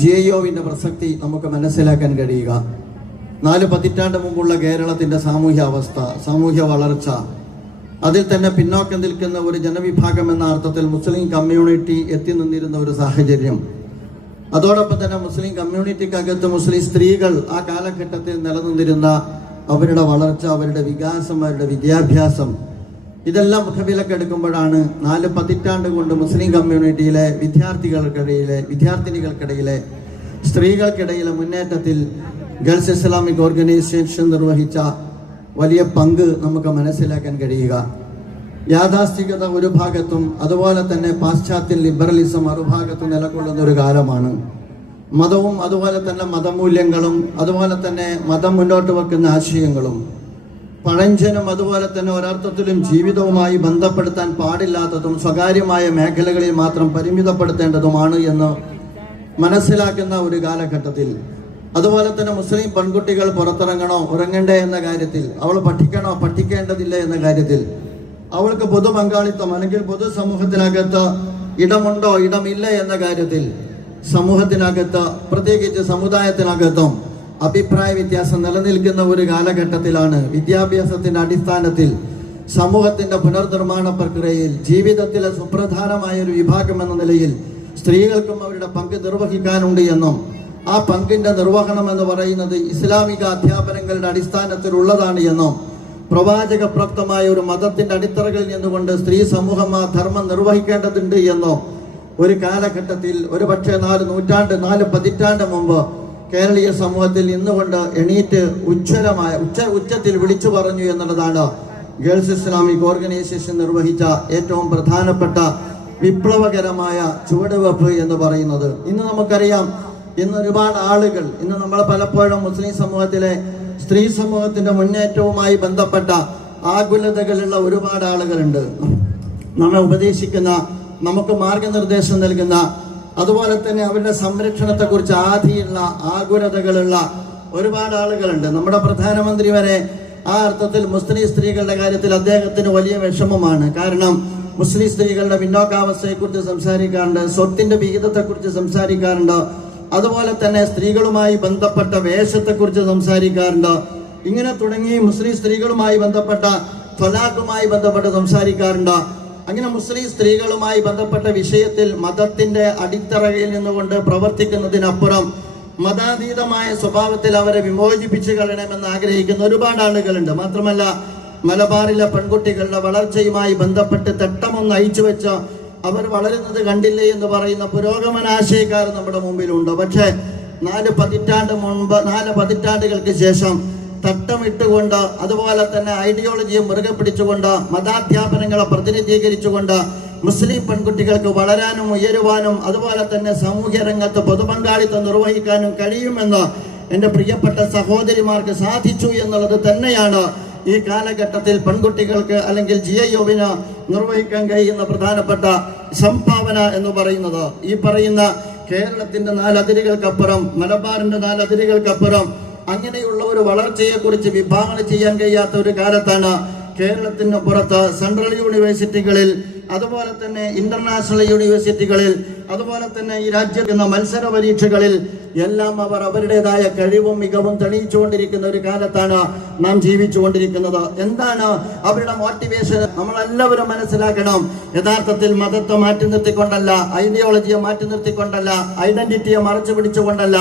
GIO-വിൻ്റെ പ്രസക്തി നമുക്ക് മനസ്സിലാക്കാൻ കഴിയുക. 4 പതിറ്റാണ്ട് മുമ്പുള്ള കേരളത്തിൻ്റെ സാമൂഹ്യ അവസ്ഥ, സാമൂഹ്യ വളർച്ച, അതിൽ തന്നെ പിന്നോക്കം നിൽക്കുന്ന ഒരു ജനവിഭാഗം എന്ന അർത്ഥത്തിൽ മുസ്ലിം കമ്മ്യൂണിറ്റി എത്തി നിന്നിരുന്ന ഒരു സാഹചര്യം, അതോടൊപ്പം തന്നെ മുസ്ലിം കമ്മ്യൂണിറ്റിക്കകത്ത് മുസ്ലിം സ്ത്രീകൾ ആ കാലഘട്ടത്തിൽ നിലനിന്നിരുന്ന അവരുടെ വളർച്ച, അവരുടെ വികാസം, അവരുടെ വിദ്യാഭ്യാസം, ഇതെല്ലാം മുഖവിലക്കെടുക്കുമ്പോഴാണ് 4 പതിറ്റാണ്ട് കൊണ്ട് മുസ്ലിം കമ്മ്യൂണിറ്റിയിലെ വിദ്യാർത്ഥിനികൾക്കിടയിലെ സ്ത്രീകൾക്കിടയിലെ മുന്നേറ്റത്തിൽ ഗേൾസ് ഇസ്ലാമിക് ഓർഗനൈസേഷൻ നിർവഹിച്ച വലിയ പങ്ക് നമുക്ക് മനസ്സിലാക്കാൻ കഴിയുക. യാഥാസ്ഥികത ഒരു ഭാഗത്തും അതുപോലെ തന്നെ പാശ്ചാത്യ ലിബറലിസം മറുഭാഗത്തും നിലകൊള്ളുന്ന ഒരു കാലമാണ്. മതവും അതുപോലെ തന്നെ മതമൂല്യങ്ങളും അതുപോലെ തന്നെ മതം മുന്നോട്ട് വെക്കുന്ന ആശയങ്ങളും പഴഞ്ചനും അതുപോലെ തന്നെ ഒരർത്ഥത്തിലും ജീവിതവുമായി ബന്ധപ്പെടുത്താൻ പാടില്ലാത്തതും സ്വകാര്യമായ മേഖലകളിൽ മാത്രം പരിമിതപ്പെടുത്തേണ്ടതുമാണ് എന്ന് മനസ്സിലാക്കുന്ന ഒരു കാലഘട്ടത്തിൽ, അതുപോലെ തന്നെ മുസ്ലിം പെൺകുട്ടികൾ പുറത്തിറങ്ങണോ ഉറങ്ങണ്ടേ എന്ന കാര്യത്തിൽ, അവൾ പഠിക്കണോ പഠിക്കേണ്ടതില്ല എന്ന കാര്യത്തിൽ, അവൾക്ക് പൊതു പങ്കാളിത്തം അല്ലെങ്കിൽ പൊതുസമൂഹത്തിനകത്ത് ഇടമുണ്ടോ ഇടമില്ല എന്ന കാര്യത്തിൽ സമൂഹത്തിനകത്ത്, പ്രത്യേകിച്ച് സമുദായത്തിനകത്തും അഭിപ്രായ വ്യത്യാസം നിലനിൽക്കുന്ന ഒരു കാലഘട്ടത്തിലാണ് വിദ്യാഭ്യാസത്തിന്റെ അടിസ്ഥാനത്തിൽ സമൂഹത്തിന്റെ പുനർനിർമ്മാണ പ്രക്രിയയിൽ ജീവിതത്തിലെ സുപ്രധാനമായ ഒരു വിഭാഗം എന്ന നിലയിൽ സ്ത്രീകൾക്കും അവരുടെ പങ്ക് നിർവഹിക്കാനുണ്ട് എന്നും ആ പങ്കിന്റെ നിർവഹണം എന്ന് പറയുന്നത് ഇസ്ലാമിക അധ്യാപനങ്ങളുടെ അടിസ്ഥാനത്തിലുള്ളതാണ് എന്നും പ്രവാചക പ്രാപ്തമായ ഒരു മതത്തിന്റെ അടിത്തറകളിൽ നിന്നുകൊണ്ട് സ്ത്രീ സമൂഹം ആ ധർമ്മം നിർവഹിക്കേണ്ടതുണ്ട് എന്നും ഒരു കാലഘട്ടത്തിൽ ഒരുപക്ഷെ 4 പതിറ്റാണ്ട് മുമ്പ് കേരളീയ സമൂഹത്തിൽ ഇന്നുകൊണ്ട് എണീറ്റ് ഉച്ചത്തിൽ വിളിച്ചു പറഞ്ഞു എന്നുള്ളതാണ് ഗേൾസ് ഇസ്ലാമിക് ഓർഗനൈസേഷൻ നിർവഹിച്ച ഏറ്റവും പ്രധാനപ്പെട്ട വിപ്ലവകരമായ ചുവടുവെപ്പ് എന്ന് പറയുന്നത്. ഇന്ന് നമുക്കറിയാം, ഇന്ന് ഒരുപാട് ആളുകൾ, ഇന്ന് നമ്മൾ പലപ്പോഴും മുസ്ലിം സമൂഹത്തിലെ സ്ത്രീ സമൂഹത്തിന്റെ മുന്നേറ്റവുമായി ബന്ധപ്പെട്ട ആകുലതകളുള്ള ഒരുപാട് ആളുകളുണ്ട്. നമ്മെ ഉപദേശിക്കുന്ന, നമുക്ക് മാർഗനിർദ്ദേശം നൽകുന്ന, അതുപോലെ തന്നെ അവരുടെ സംരക്ഷണത്തെക്കുറിച്ച് ആധിയുള്ള ആകുലതകളുള്ള ഒരുപാട് ആളുകളുണ്ട്. നമ്മുടെ പ്രധാനമന്ത്രി വരെ ആ അർത്ഥത്തിൽ മുസ്ലിം സ്ത്രീകളുടെ കാര്യത്തിൽ അദ്ദേഹത്തിന് വലിയ വിഷമമാണ്. കാരണം മുസ്ലിം സ്ത്രീകളുടെ പിന്നോക്കാവസ്ഥയെക്കുറിച്ച് സംസാരിക്കാറുണ്ട്, സ്വത്തിന്റെ വിഹിതത്തെക്കുറിച്ച് സംസാരിക്കാറുണ്ട്, അതുപോലെ തന്നെ സ്ത്രീകളുമായി ബന്ധപ്പെട്ട വേഷത്തെക്കുറിച്ച് സംസാരിക്കാറുണ്ട്. ഇങ്ങനെ തുടങ്ങി മുസ്ലിം സ്ത്രീകളുമായി ബന്ധപ്പെട്ട ത്വലാഖുമായി ബന്ധപ്പെട്ട് സംസാരിക്കാറുണ്ട്. അങ്ങനെ മുസ്ലിം സ്ത്രീകളുമായി ബന്ധപ്പെട്ട വിഷയത്തിൽ മതത്തിന്റെ അടിത്തറയിൽ നിന്നുകൊണ്ട് പ്രവർത്തിക്കുന്നതിനപ്പുറം മതാതീതമായ സ്വഭാവത്തിൽ അവരെ വിമോചിപ്പിച്ചു കളയണമെന്ന് ആഗ്രഹിക്കുന്ന ഒരുപാട് ആളുകളുണ്ട്. മാത്രമല്ല, മലബാറിലെ പെൺകുട്ടികളുടെ വളർച്ചയുമായി ബന്ധപ്പെട്ട് തട്ടമൊന്ന് അയച്ചു വെച്ച് അവർ വളരുന്നത് കണ്ടില്ലേ എന്ന് പറയുന്ന പുരോഗമനാശയക്കാർ നമ്മുടെ മുമ്പിലുണ്ട്. പക്ഷേ 4 പതിറ്റാണ്ടുകൾക്ക് ശേഷം തട്ടമിട്ടുകൊണ്ട്, അതുപോലെ തന്നെ ഐഡിയോളജിയെ മുറുകെ പിടിച്ചുകൊണ്ട്, മതാധ്യാപനങ്ങളെ പ്രതിനിധീകരിച്ചുകൊണ്ട് മുസ്ലിം പെൺകുട്ടികൾക്ക് വളരാനും ഉയരുവാനും അതുപോലെ തന്നെ സാമൂഹ്യ രംഗത്ത് പൊതുപങ്കാളിത്തം നിർവഹിക്കാനും കഴിയുമെന്ന് എൻ്റെ പ്രിയപ്പെട്ട സഹോദരിമാർക്ക് സാധിച്ചു എന്നുള്ളത് തന്നെയാണ് ഈ കാലഘട്ടത്തിൽ പെൺകുട്ടികൾക്ക് അല്ലെങ്കിൽ GIO-വിന് നിർവഹിക്കാൻ കഴിയുന്ന പ്രധാനപ്പെട്ട സംഭാവന എന്ന് പറയുന്നത്. ഈ പറയുന്ന കേരളത്തിന്റെ 4 അതിരുകൾക്കപ്പുറം, മലബാറിന്റെ 4 അതിരുകൾക്കപ്പുറം അങ്ങനെയുള്ള ഒരു വളർച്ചയെക്കുറിച്ച് വിഭാവന ചെയ്യാൻ കഴിയാത്ത ഒരു കാലത്താണ് കേരളത്തിന് പുറത്ത് സെൻട്രൽ യൂണിവേഴ്സിറ്റികളിൽ, അതുപോലെ തന്നെ ഇന്റർനാഷണൽ യൂണിവേഴ്സിറ്റികളിൽ, അതുപോലെ തന്നെ ഈ രാജ്യത്തുന്ന മത്സര പരീക്ഷകളിൽ എല്ലാം അവർ അവരുടേതായ കഴിവും മികവും തെളിയിച്ചുകൊണ്ടിരിക്കുന്ന ഒരു കാലത്താണ് നാം ജീവിച്ചുകൊണ്ടിരിക്കുന്നത്. എന്താണ് അവരുടെ മോട്ടിവേഷൻ? നമ്മളെല്ലാവരും മനസ്സിലാക്കണം. യഥാർത്ഥത്തിൽ മതത്തെ മാറ്റി നിർത്തിക്കൊണ്ടല്ല, ഐഡിയോളജിയെ മാറ്റി നിർത്തിക്കൊണ്ടല്ല, ഐഡന്റിറ്റിയെ മറച്ചു പിടിച്ചുകൊണ്ടല്ല,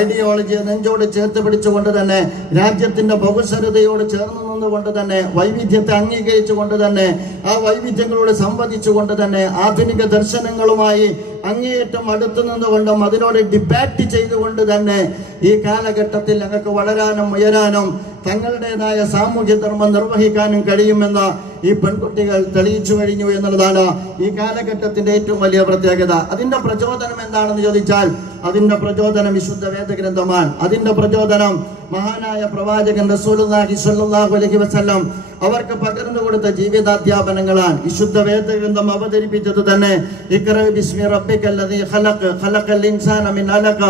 ഐഡിയോളജിയെ നെഞ്ചോട് ചേർത്ത് പിടിച്ചുകൊണ്ട് തന്നെ, രാജ്യത്തിന്റെ ബഹുസ്വരതയോട് ചേർന്ന് നിന്നുകൊണ്ട് തന്നെ, വൈവിധ്യത്തെ അംഗീകരിച്ചുകൊണ്ട് തന്നെ, ആ വൈവിധ്യങ്ങളോട് സംവദിച്ചുകൊണ്ട് തന്നെ, ആധുനിക ദർശനങ്ങളുമായി അങ്ങേയറ്റം അടുത്തു നിന്നുകൊണ്ടും അതിനോട് ഡിബേറ്റ് ചെയ്തുകൊണ്ട് തന്നെ ഈ കാലഘട്ടത്തിൽ ഞങ്ങൾക്ക് വളരാനും ഉയരാനും തങ്ങളുടേതായ സാമൂഹ്യ ധർമ്മം നിർവഹിക്കാനും കഴിയുമെന്ന് ഈ പെൺകുട്ടികൾ തെളിയിച്ചു കഴിഞ്ഞു എന്നുള്ളതാണ് ഈ കാലഘട്ടത്തിന്റെ ഏറ്റവും വലിയ പ്രത്യേകത. അതിന്റെ പ്രചോദനം എന്താണെന്ന് ചോദിച്ചാൽ, അതിന്റെ പ്രചോദനം വിശുദ്ധ വേദഗ്രന്ഥമാണ്. അതിന്റെ പ്രചോദനം മഹാനായ പ്രവാചകൻ റസൂലുള്ളാഹി സ്വല്ലല്ലാഹു അലൈഹി വസല്ലം അവർക്ക് പകർന്നു കൊടുത്ത ജീവിതാധ്യാപനങ്ങളാണ്. വിശുദ്ധ വേദഗ്രന്ഥം അവതരിപ്പിച്ചത് തന്നെ ഇഖ്റ ബിസ്മി റബ്ബിക്കല്ലദീ ഖലഖ് ഖലഖൽ ഇൻസാന മിൻ അലഖ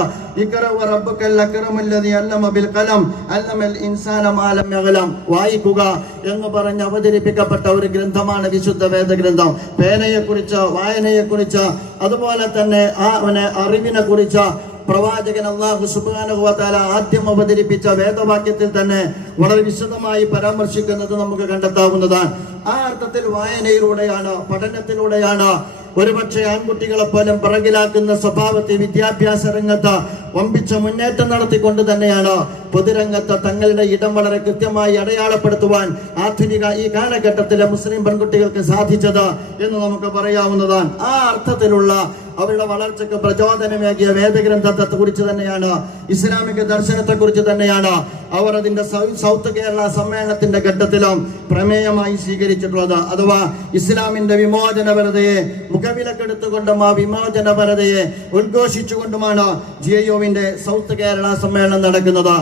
ഇഖ്റ വറബ്ബുക്കൽ അക്രമുല്ലദീ അല്ലമ ബിൽ ഖലം അല്ലമൽ ഇൻസാന മാ ലം യഅലം. വായിക്കുക എന്ന് പറഞ്ഞ് അവതരിപ്പിക്കപ്പെട്ട ഒരു ഗ്രന്ഥമാണ് വിശുദ്ധ വേദഗ്രന്ഥം. പേനയെക്കുറിച്ച്, വായനയെക്കുറിച്ച്, അതുപോലെ തന്നെ അറിവിനെ കുറിച്ച് പ്രവാചകൻ അല്ലാഹു സുബ്ഹാനഹു വ തആല ആദ്യം അവതരിപ്പിച്ച വേദവാക്യത്തിൽ തന്നെ വളരെ വിശദമായി പരാമർശിക്കുന്നത് നമുക്ക് കണ്ടെത്താവുന്നതാണ്. ആ അർത്ഥത്തിൽ വായനയിലൂടെയാണ്, പഠനത്തിലൂടെയാണ് ഒരുപക്ഷെ ആൺകുട്ടികളെ പോലും പിറകിലാക്കുന്ന സ്വഭാവത്തെ വിദ്യാഭ്യാസ രംഗത്ത് വമ്പിച്ച മുന്നേറ്റം നടത്തിക്കൊണ്ട് തന്നെയാണ് പൊതുരംഗത്ത് തങ്ങളുടെ ഇടം വളരെ കൃത്യമായി അടയാളപ്പെടുത്തുവാൻ ആധുനിക ഈ കാലഘട്ടത്തിലെ മുസ്ലിം പെൺകുട്ടികൾക്ക് സാധിച്ചത് എന്ന് നമുക്ക് പറയാവുന്നതാണ്. ആ അർത്ഥത്തിലുള്ള അവരുടെ വളർച്ചയ്ക്ക് പ്രചോദനമേകിയ വേദഗ്രന്ഥത്തെ കുറിച്ച് തന്നെയാണ്, ഇസ്ലാമിക ദർശനത്തെ കുറിച്ച് തന്നെയാണ് അവർ അതിന്റെ സൗത്ത് കേരള സമ്മേളനത്തിന്റെ ഘട്ടത്തിലും പ്രമേയമായി സ്വീകരിച്ചിട്ടുള്ളത്. അഥവാ ഇസ്ലാമിന്റെ വിമോചനപരതയെ മുഖവിലക്കെടുത്തുകൊണ്ടും ആ വിമോചനപരതയെ ഉദ്ഘോഷിച്ചുകൊണ്ടുമാണ് GIO-വിന്റെ സൗത്ത് കേരള സമ്മേളനം നടക്കുന്നത്.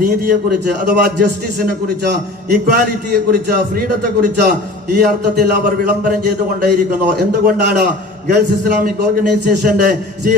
നീതിയെക്കുറിച്ച് അഥവാ ജസ്റ്റിസിനെ കുറിച്ച്, ഇക്വാലിറ്റിയെ കുറിച്ച്, ഫ്രീഡത്തെ കുറിച്ച് ഈ അർത്ഥത്തിൽ അവർ വിളംബരം ചെയ്തുകൊണ്ടേയിരിക്കുന്നു. എന്തുകൊണ്ടാണ് ഗേൾസ് ഇസ്ലാമിക് ഓർഗനൈസേഷന്റെ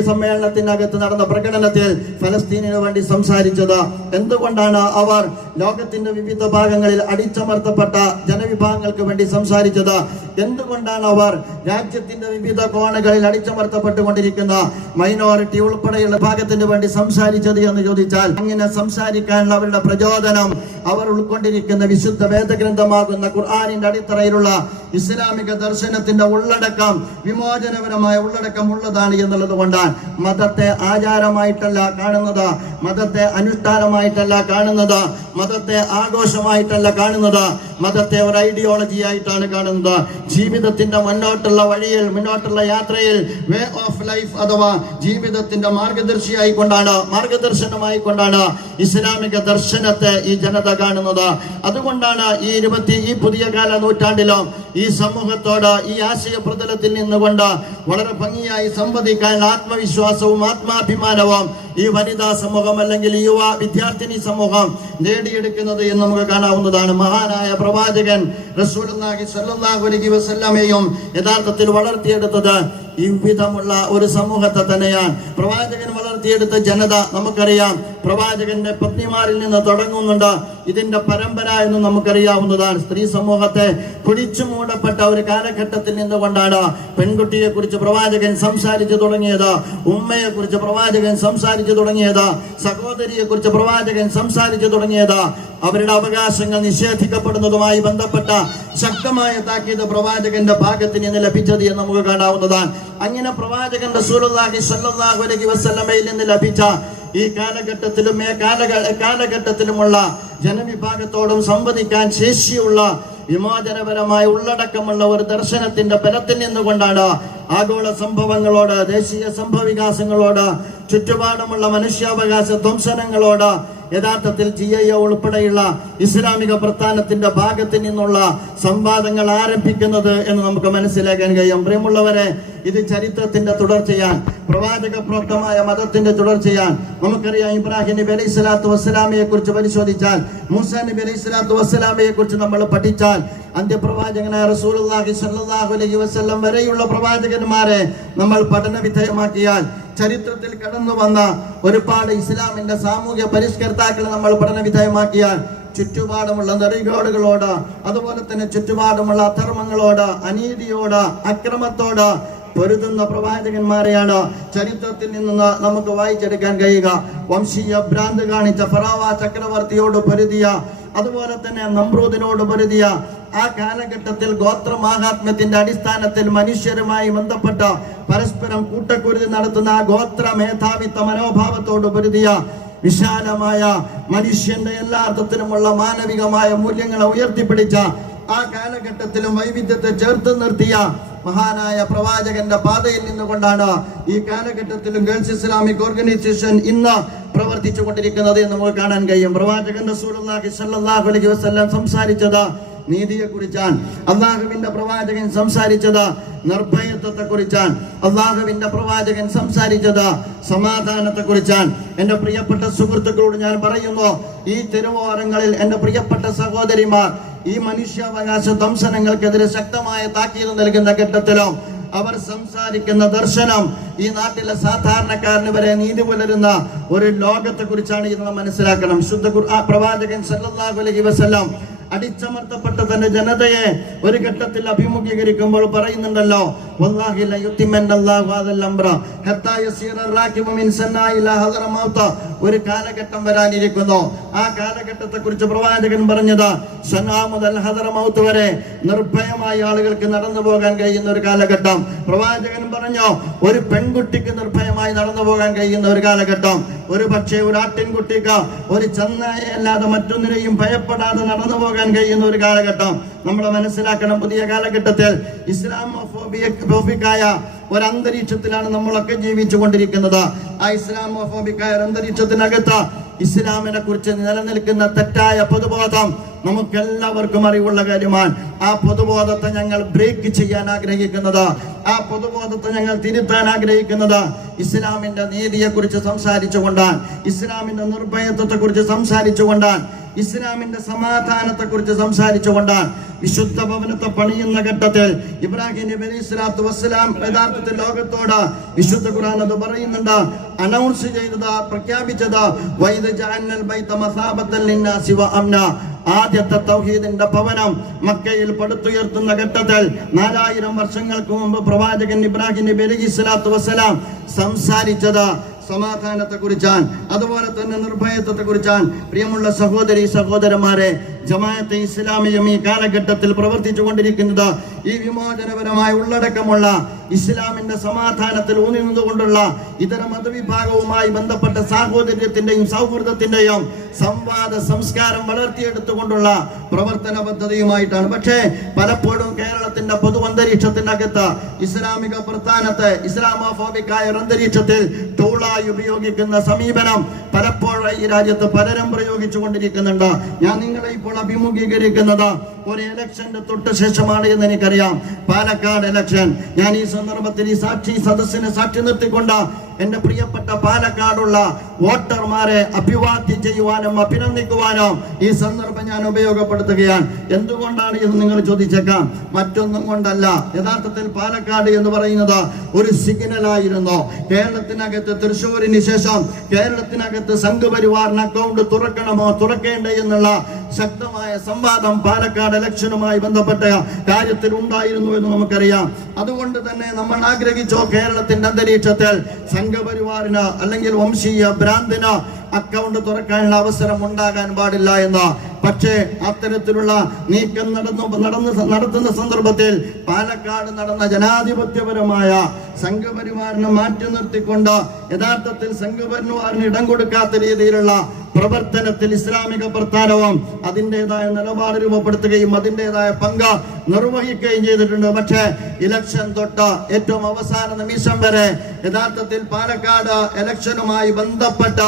സമ്മേളനത്തിനകത്ത് നടന്ന പ്രകടനത്തിൽ ഫലസ്തീനിന് വേണ്ടി സംസാരിച്ചത്? എന്തുകൊണ്ടാണ് അവർ ലോകത്തിന്റെ വിവിധ ഭാഗങ്ങളിൽ അടിച്ചമർത്തപ്പെട്ട ജനവിഭാഗങ്ങൾക്ക് വേണ്ടി സംസാരിച്ചത്? എന്തുകൊണ്ടാണ് അവർ രാജ്യത്തിന്റെ വിവിധ കോണുകളിൽ അടിച്ചമർത്തപ്പെട്ടുകൊണ്ടിരിക്കുന്ന മൈനോറിറ്റി ഉൾപ്പെടെയുള്ള ഭാഗത്തിന് വേണ്ടി സംസാരിച്ചത് എന്ന് ചോദിച്ചാൽ, അങ്ങനെ സംസാരിക്കാനുള്ള അവരുടെ പ്രചോദനം അവർ ഉൾക്കൊണ്ടിരിക്കുന്ന വിശുദ്ധ വേദഗ്രന്ഥമാകുന്ന ഖുർആനിന്റെ അടിത്തറയിലുള്ള ഇസ്ലാമിക ദർശനത്തിന്റെ ഉള്ളടക്കം, വിമോചനപരമായ ഉള്ളടക്കം ഉള്ളതാണ് എന്നുള്ളത് കൊണ്ടാണ്. മതത്തെ ആചാരമായിട്ടല്ല കാണുന്നത്, മതത്തെ അനുഷ്ഠാനമായിട്ടല്ല കാണുന്നത്, മതത്തെ ആഘോഷമായിട്ടല്ല കാണുന്നത്, മതത്തെ ഒരു ഐഡിയോളജി ആയിട്ടാണ് കാണുന്നത്. ജീവിതത്തിന്റെ മുന്നോട്ടുള്ള വഴിയിൽ, മുന്നോട്ടുള്ള യാത്രയിൽ വേ ഓഫ് ലൈഫ് അഥവാ ജീവിതത്തിന്റെ മാർഗദർശനമായി കൊണ്ടാണ് ഇസ്ലാമിക ദർശനത്തെ ഈ ജനത കാണുന്നത്. അതുകൊണ്ടാണ് ഈ പുതിയ കാല നൂറ്റാണ്ടിലും ഈ സമൂഹത്തോട് ഈ ആശയ പ്രതലത്തിൽ നിന്നുകൊണ്ട് വളരെ ഭംഗിയായി സംവദിക്കാൻ ആത്മവിശ്വാസവും ആത്മാഭിമാനവും ഈ വനിതാ സമൂഹം അല്ലെങ്കിൽ യുവ വിദ്യാർത്ഥിനി സമൂഹം നേടിയെടുക്കുന്നത് എന്ന് നമുക്ക് കാണാവുന്നതാണ്. മഹാനായ പ്രവാചകൻ റസൂലുള്ളാഹി സ്വല്ലല്ലാഹു അലൈഹി വസല്ലമയും യഥാർത്ഥത്തിൽ വളർത്തിയെടുത്തത് ഈ വിധമുള്ള ഒരു സമൂഹത്തെ തന്നെയാണ്. പ്രവാചകൻ വളർത്തിയെടുത്ത ജനത നമുക്കറിയാം. പ്രവാചകന്റെ പത്നിമാരിൽ നിന്ന് തുടങ്ങുന്നുണ്ട് ഇതിന്റെ പരമ്പര എന്ന് നമുക്കറിയാവുന്നതാണ്. സ്ത്രീ സമൂഹത്തെ പിടിച്ചു മൂടപ്പെട്ട ഒരു കാലഘട്ടത്തിൽ നിന്നുകൊണ്ടാണ് പെൺകുട്ടിയെ കുറിച്ച് പ്രവാചകൻ സംസാരിച്ചു തുടങ്ങിയത്, ഉമ്മയെ കുറിച്ച് പ്രവാചകൻ സംസാരിച്ചു തുടങ്ങിയത്, സഹോദരിയെ കുറിച്ച് പ്രവാചകൻ സംസാരിച്ചു തുടങ്ങിയത്. അവരുടെ അവകാശങ്ങൾ നിഷേധിക്കപ്പെടുന്നതുമായി ബന്ധപ്പെട്ട ശക്തമായ താക്കീത് പ്രവാചകന്റെ ഭാഗത്ത് നിന്ന് ലഭിച്ചത് എന്ന് നമുക്ക് കാണാവുന്നതാണ്. അങ്ങനെ പ്രവാചകൻ റസൂലുള്ളാഹി സ്വല്ലല്ലാഹു അലൈഹി വസല്ലമയിൽ നിന്ന് ലഭിച്ച ഈ കാലഘട്ടത്തിലുമുള്ള ജനവിഭാഗത്തോടും സംവദിക്കാൻ ശേഷിയുള്ള വിമോചനപരമായ ഉള്ളടക്കമുള്ള ഒരു ദർശനത്തിന്റെ ബലത്തിൽ നിന്നുകൊണ്ടാണ് ആഗോള സംഭവങ്ങളോട്, ദേശീയ സംഭവവികാസങ്ങളോട്, ചുറ്റുപാടുമുള്ള മനുഷ്യാവകാശ ധ്വംസനങ്ങളോട് യഥാർത്ഥത്തിൽ GIO ഉൾപ്പെടെയുള്ള ഇസ്ലാമിക പ്രസ്ഥാനത്തിന്റെ ഭാഗത്ത് നിന്നുള്ള സംവാദങ്ങൾ ആരംഭിക്കുന്നത് എന്ന് നമുക്ക് മനസ്സിലാക്കാൻ കഴിയും. പ്രിയമുള്ളവരെ, ഇത് ചരിത്രത്തിന്റെ തുടർച്ചയാണ്, പ്രവാചക പ്രോക്തമായ മതത്തിന്റെ തുടർച്ചയാണ്. നമുക്കറിയാം, ഇബ്രാഹിം നബി അലൈഹി സ്വലാത്തു വസ്സലാമയെ കുറിച്ച് പരിശോധിച്ചാൽ, മൂസാ നബി അലൈഹി സ്വലാത്തു വസ്സലാമയെ കുറിച്ച് നമ്മൾ പഠിച്ചാൽ, അന്ത്യപ്രവാചകനായ റസൂലുള്ളാഹി സ്വല്ലല്ലാഹു അലൈഹി വസല്ലം വരെയുള്ള പ്രവാചകന്മാരെ നമ്മൾ പഠന വിധേയമാക്കിയാൽ ചരിത്രത്തിൽ കടന്നു വന്ന ഒരുപാട് ഇസ്ലാമിന്റെ സാമൂഹ്യ പരിഷ്കർത്താക്കളെ നമ്മൾ പഠന വിധേയമാക്കിയാൽ ചുറ്റുപാടുമുള്ള നെറികേടുകളോട്, അതുപോലെ തന്നെ ചുറ്റുപാടുമുള്ള അധർമ്മങ്ങളോട്, അനീതിയോട്, അക്രമത്തോട് പൊരുതുന്ന പ്രവാചകന്മാരെയാണ് ചരിത്രത്തിൽ നിന്ന് നമുക്ക് വായിച്ചെടുക്കാൻ കഴിയുക. വംശീയ ഭ്രാന്ത് കാണിച്ച ഫറോവ ചക്രവർത്തിയോട് പൊരുതിയ, അതുപോലെ തന്നെ നമ്രൂദിനോട് പൊരുതിയ, ആ കാലഘട്ടത്തിൽ ഗോത്രമാഹാത്മ്യത്തിന്റെ അടിസ്ഥാനത്തിൽ മനുഷ്യരുമായി ബന്ധപ്പെട്ട പരസ്പരം കൂട്ടക്കുരുതി നടത്തുന്ന ആ ഗോത്ര മേധാവിത്വ മനോഭാവത്തോട് പൊരുതിയ, വിശാലമായ മനുഷ്യന്റെ എല്ലാ അർത്ഥത്തിലുമുള്ള മാനവികമായ മൂല്യങ്ങളെ ഉയർത്തിപ്പിടിച്ച, ആ കാലഘട്ടത്തിലും വൈവിധ്യത്തെ ചേർത്ത് നിർത്തിയ മഹാനായ പ്രവാചകന്റെ പാതയിൽ നിന്നുകൊണ്ടാണ് ഈ കാലഘട്ടത്തിലും ഗേൾസ് ഇസ്ലാമിക് ഓർഗനൈസേഷൻ ഇന്ന് പ്രവർത്തിച്ചു കൊണ്ടിരിക്കുന്നത് എന്ന് നമുക്ക് കാണാൻ കഴിയും. പ്രവാചകൻ റസൂലുള്ളാഹി സ്വല്ലല്ലാഹു അലൈഹി വസല്ലം സംസാരിച്ചത് നീതിയെ കുറിച്ചാണ്. അള്ളാഹുവിന്റെ പ്രവാചകൻ സംസാരിച്ചത് നിർഭയത്വത്തെ കുറിച്ചാണ്. അള്ളാഹുവിന്റെ പ്രവാചകൻ സംസാരിച്ചത് സമാധാനത്തെ കുറിച്ചാണ്. എന്റെ പ്രിയപ്പെട്ട സുഹൃത്തുക്കളോട് ഞാൻ പറയുന്നു, ഈ തെരുവോരങ്ങളിൽ എന്റെ പ്രിയപ്പെട്ട സഹോദരിമാർ ഈ മനുഷ്യാവകാശ ധ്വംസനങ്ങൾക്കെതിരെ ശക്തമായ താക്കീത് നൽകുന്ന ഘട്ടത്തിലും അവർ സംസാരിക്കുന്ന ദർശനം ഈ നാട്ടിലെ സാധാരണക്കാരന് വരെ നീതി പുലരുന്ന ഒരു ലോകത്തെ കുറിച്ചാണ് എന്ന് മനസ്സിലാക്കണം. ശുദ്ധ ഖുർആൻ പ്രവാചകൻ സല്ലല്ലാഹു അലൈഹി വസല്ലം അടിച്ചമർത്തപ്പെട്ട തന്റെ ജനതയെ ഒരു ഘട്ടത്തിൽ അഭിമുഖീകരിക്കുമ്പോൾ പറയുന്നുണ്ടല്ലോ, വല്ലാഹി ല യുത്തിമന്നല്ലാഹു ഹദൽ അംറ ഹത്താ യസീറ റാകിബു മിൻ സന്നാഇ ഇലാ ഹദറ മൗത. ഒരു കാലഘട്ടം വരാനിരിക്കുന്നു. ആ കാലഘട്ടത്തെ കുറിച്ച് പ്രവാചകൻ പറഞ്ഞത് സന്നാ മുതൽ ഹദറ മൗത്ത് വരെ നിർഭയമായ ആളുകൾക്ക് നടന്നു പോകാൻ കഴിയുന്ന ഒരു കാലഘട്ടം. പ്രവാചകൻ പറഞ്ഞു, ഒരു പെൺകുട്ടിക്ക് നിർഭയമായി നടന്നു പോകാൻ കഴിയുന്ന ഒരു കാലഘട്ടം. ഒരു പക്ഷേ ഒരു ആട്ടിൻകുട്ടിക്ക് ഒരു ചെന്നായെ അല്ലാതെ മറ്റൊന്നിനെയും ഭയപ്പെടാതെ നടന്നു പോകാൻ കഴിയുന്ന ഒരു കാലഘട്ടം നമ്മൾ മനസ്സിലാക്കണം. പുതിയ കാലഘട്ടത്തിൽ ഇസ്ലാമോഫോബിക്കായ ഒരു അന്തരീക്ഷത്തിലാണ് നമ്മളൊക്കെ ജീവിച്ചു കൊണ്ടിരിക്കുന്നത്. ആ ഇസ്ലാമോഫോബിക്കായ ഒരു അന്തരീക്ഷത്തിനകത്ത് ഇസ്ലാമിനെ കുറിച്ച് നിലനിൽക്കുന്ന തെറ്റായ പൊതുബോധം നമുക്കെല്ലാവർക്കും അറിവുള്ള കാര്യമാണ്. ആ പൊതുബോധത്തെ ഞങ്ങൾ ബ്രേക്ക് ചെയ്യാൻ ആഗ്രഹിക്കുന്നത്, ആ പൊതുബോധത്തെ ഞങ്ങൾ തിരുത്താൻ ആഗ്രഹിക്കുന്നത് ഇസ്ലാമിന്റെ നീതിയെ കുറിച്ച് സംസാരിച്ചുകൊണ്ടാണ്, ഇസ്ലാമിന്റെ നിർഭയത്വത്തെ കുറിച്ച് സംസാരിച്ചുകൊണ്ടാണ്, ഇസ്ലാമിന്റെ സമാധാനത്തെ കുറിച്ച് സംസാരിച്ചുകൊണ്ടാണ്. വിശുദ്ധ ഭവനത്തെ പണിയുന്ന ഘട്ടത്തിൽ ഇബ്രാഹിം നബി അലൈഹി സ്വലാത്തു വസ്സലാം യഥാർത്ഥത്തിൽ ലോകത്തോട് വിശുദ്ധ ഖുർആൻ അത് പറയുന്നുണ്ട്, അനൗൺസ് ചെയ്തത്, പ്രഖ്യാപിച്ചത് വൈദ ജഅൽനൽ ബൈത മസാബത്തൻ ലിന്നാസി വ അംന. ആദ്യത്തെ തൗഹീദിന്റെ ഭവനം മക്കയിൽ പടുത്തുയർത്തുന്ന ഘട്ടത്തിൽ 4000 വർഷങ്ങൾക്ക് മുമ്പ് പ്രവാചകൻ ഇബ്രാഹിം നബി അലൈഹി സ്വലാത്തു വസ്സലാം സംസാരിച്ചത് സമാധാനത്തെ കുറിച്ചാണ്, അതുപോലെ തന്നെ നിർഭയത്വത്തെ കുറിച്ചാണ്. പ്രിയമുള്ള സഹോദരി സഹോദരന്മാരെ, ജമാഅത്തെ ഇസ്ലാമിയും ഈ കാലഘട്ടത്തിൽ പ്രവർത്തിച്ചു കൊണ്ടിരിക്കുന്നത് ഈ വിമോചനപരമായ ഉള്ളടക്കമുള്ള ഇസ്ലാമിന്റെ സമാധാനത്തിൽ ഊന്നി നിന്നുകൊണ്ടുള്ള ഇതര മതവിഭാഗവുമായി ബന്ധപ്പെട്ട സാഹോദര്യത്തിന്റെയും സൗഹൃദത്തിന്റെയും സംവാദ സംസ്കാരം വളർത്തിയെടുത്തുകൊണ്ടുള്ള പ്രവർത്തന പദ്ധതിയുമായിട്ടാണ്. പക്ഷേ പലപ്പോഴും കേരളത്തിന്റെ പൊതു അന്തരീക്ഷത്തിനകത്ത് ഇസ്ലാമിക പ്രസ്ഥാനത്തെ ഇസ്ലാമോഫോബിക്കായ ഒരു അന്തരീക്ഷത്തിൽ ടൂളായി ഉപയോഗിക്കുന്ന സമീപനം പലപ്പോഴും ഈ രാജ്യത്ത് പലരും പ്രയോഗിച്ചു കൊണ്ടിരിക്കുന്നുണ്ട്. ഞാൻ നിങ്ങളെ ഇപ്പോൾ അഭിമുഖീകരിക്കുന്നത് ഒരു ഇലക്ഷന്റെ തൊട്ട് ശേഷമാണ് എന്ന് എനിക്കറിയാം. പാലക്കാട് ഇലക്ഷൻ. ഞാൻ ഈ സന്ദർഭത്തിൽ ഈ സാക്ഷി സദസ്സിനെ സാക്ഷി നിർത്തിക്കൊണ്ട് എന്റെ പ്രിയപ്പെട്ട പാലക്കാടുള്ള വോട്ടർമാരെ അഭിവാദ്യം ചെയ്യുവാനും അഭിനന്ദിക്കുവാനും ഈ സന്ദർഭം ഞാൻ ഉപയോഗപ്പെടുത്തുകയാണ്. എന്തുകൊണ്ടാണ് എന്ന് നിങ്ങൾ ചോദിച്ചേക്കാം. മറ്റൊന്നും കൊണ്ടല്ല. യഥാർത്ഥത്തിൽ പാലക്കാട് എന്ന് പറയുന്നത് ഒരു സിഗ്നലായിരുന്നു. കേരളത്തിനകത്ത് തൃശ്ശൂരിന് ശേഷം കേരളത്തിനകത്ത് സംഘപരിവാറിന് അക്കൗണ്ട് തുറക്കണമോ തുറക്കേണ്ടേ എന്നുള്ള ശക്തമായ സംവാദം പാലക്കാട് ഇലക്ഷനുമായി ബന്ധപ്പെട്ട കാര്യത്തിൽ ഉണ്ടായിരുന്നു എന്ന് നമുക്കറിയാം. അതുകൊണ്ട് തന്നെ നമ്മൾ ആഗ്രഹിച്ചോ കേരളത്തിന്റെ അന്തരീക്ഷത്തിൽ സംഘപരിവാറിന് അല്ലെങ്കിൽ വംശീയ ഭ്രാന്തിന് അക്കൗണ്ട് തുറക്കാനുള്ള അവസരം ഉണ്ടാകാൻ പാടില്ല എന്ന്. പക്ഷേ അത്തരത്തിലുള്ള നീക്കം നടത്തുന്ന സന്ദർഭത്തിൽ പാലക്കാട് നടന്ന ജനാധിപത്യപരമായ സംഘപരിവാറിനെ മാറ്റി നിർത്തിക്കൊണ്ട് യഥാർത്ഥത്തിൽ സംഘപരിവാറിന് ഇടം കൊടുക്കാത്ത രീതിയിലുള്ള പ്രവർത്തനത്തിൽ ഇസ്ലാമിക പ്രസ്ഥാനവും അതിൻ്റെതായ നിലപാട് രൂപപ്പെടുത്തുകയും അതിൻ്റെതായ പങ്ക് നിർവഹിക്കുകയും ചെയ്തിട്ടുണ്ട്. പക്ഷേ ഇലക്ഷൻ തൊട്ട് ഏറ്റവും അവസാന നിമിഷം വരെ യഥാർത്ഥത്തിൽ പാലക്കാട് ഇലക്ഷനുമായി ബന്ധപ്പെട്ട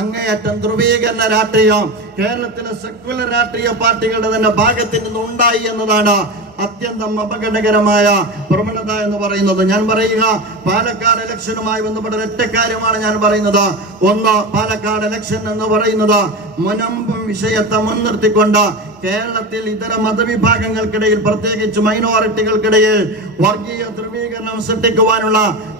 അങ്ങേയറ്റം ധ്രുവീകരണ രാഷ്ട്രീയം കേരളത്തിലെ സെക്യുലർ രാഷ്ട്രീയ പാർട്ടികളുടെ തന്നെ ഭാഗത്തിൽ നിന്ന് ഉണ്ടായി എന്നതാണ് അത്യന്തം അപകടകരമായ പ്രവണത എന്ന് പറയുന്നത്. ഞാൻ പറയുക പാലക്കാട് ഇലക്ഷനുമായി ബന്ധപ്പെട്ട ഒറ്റ കാര്യമാണ് ഞാൻ പറയുന്നത്. ഒന്ന്, പാലക്കാട് ഇലക്ഷൻ എന്ന് പറയുന്നത് മുനമ്പും വിഷയത്തെ മുൻനിർത്തിക്കൊണ്ട് കേരളത്തിൽ ഇതര മതവിഭാഗങ്ങൾക്കിടയിൽ പ്രത്യേകിച്ച് മൈനോറിറ്റികൾക്കിടയിൽ വർഗീയ ധ്രുവീകരണം സൃഷ്ടിക്കുവാനുള്ള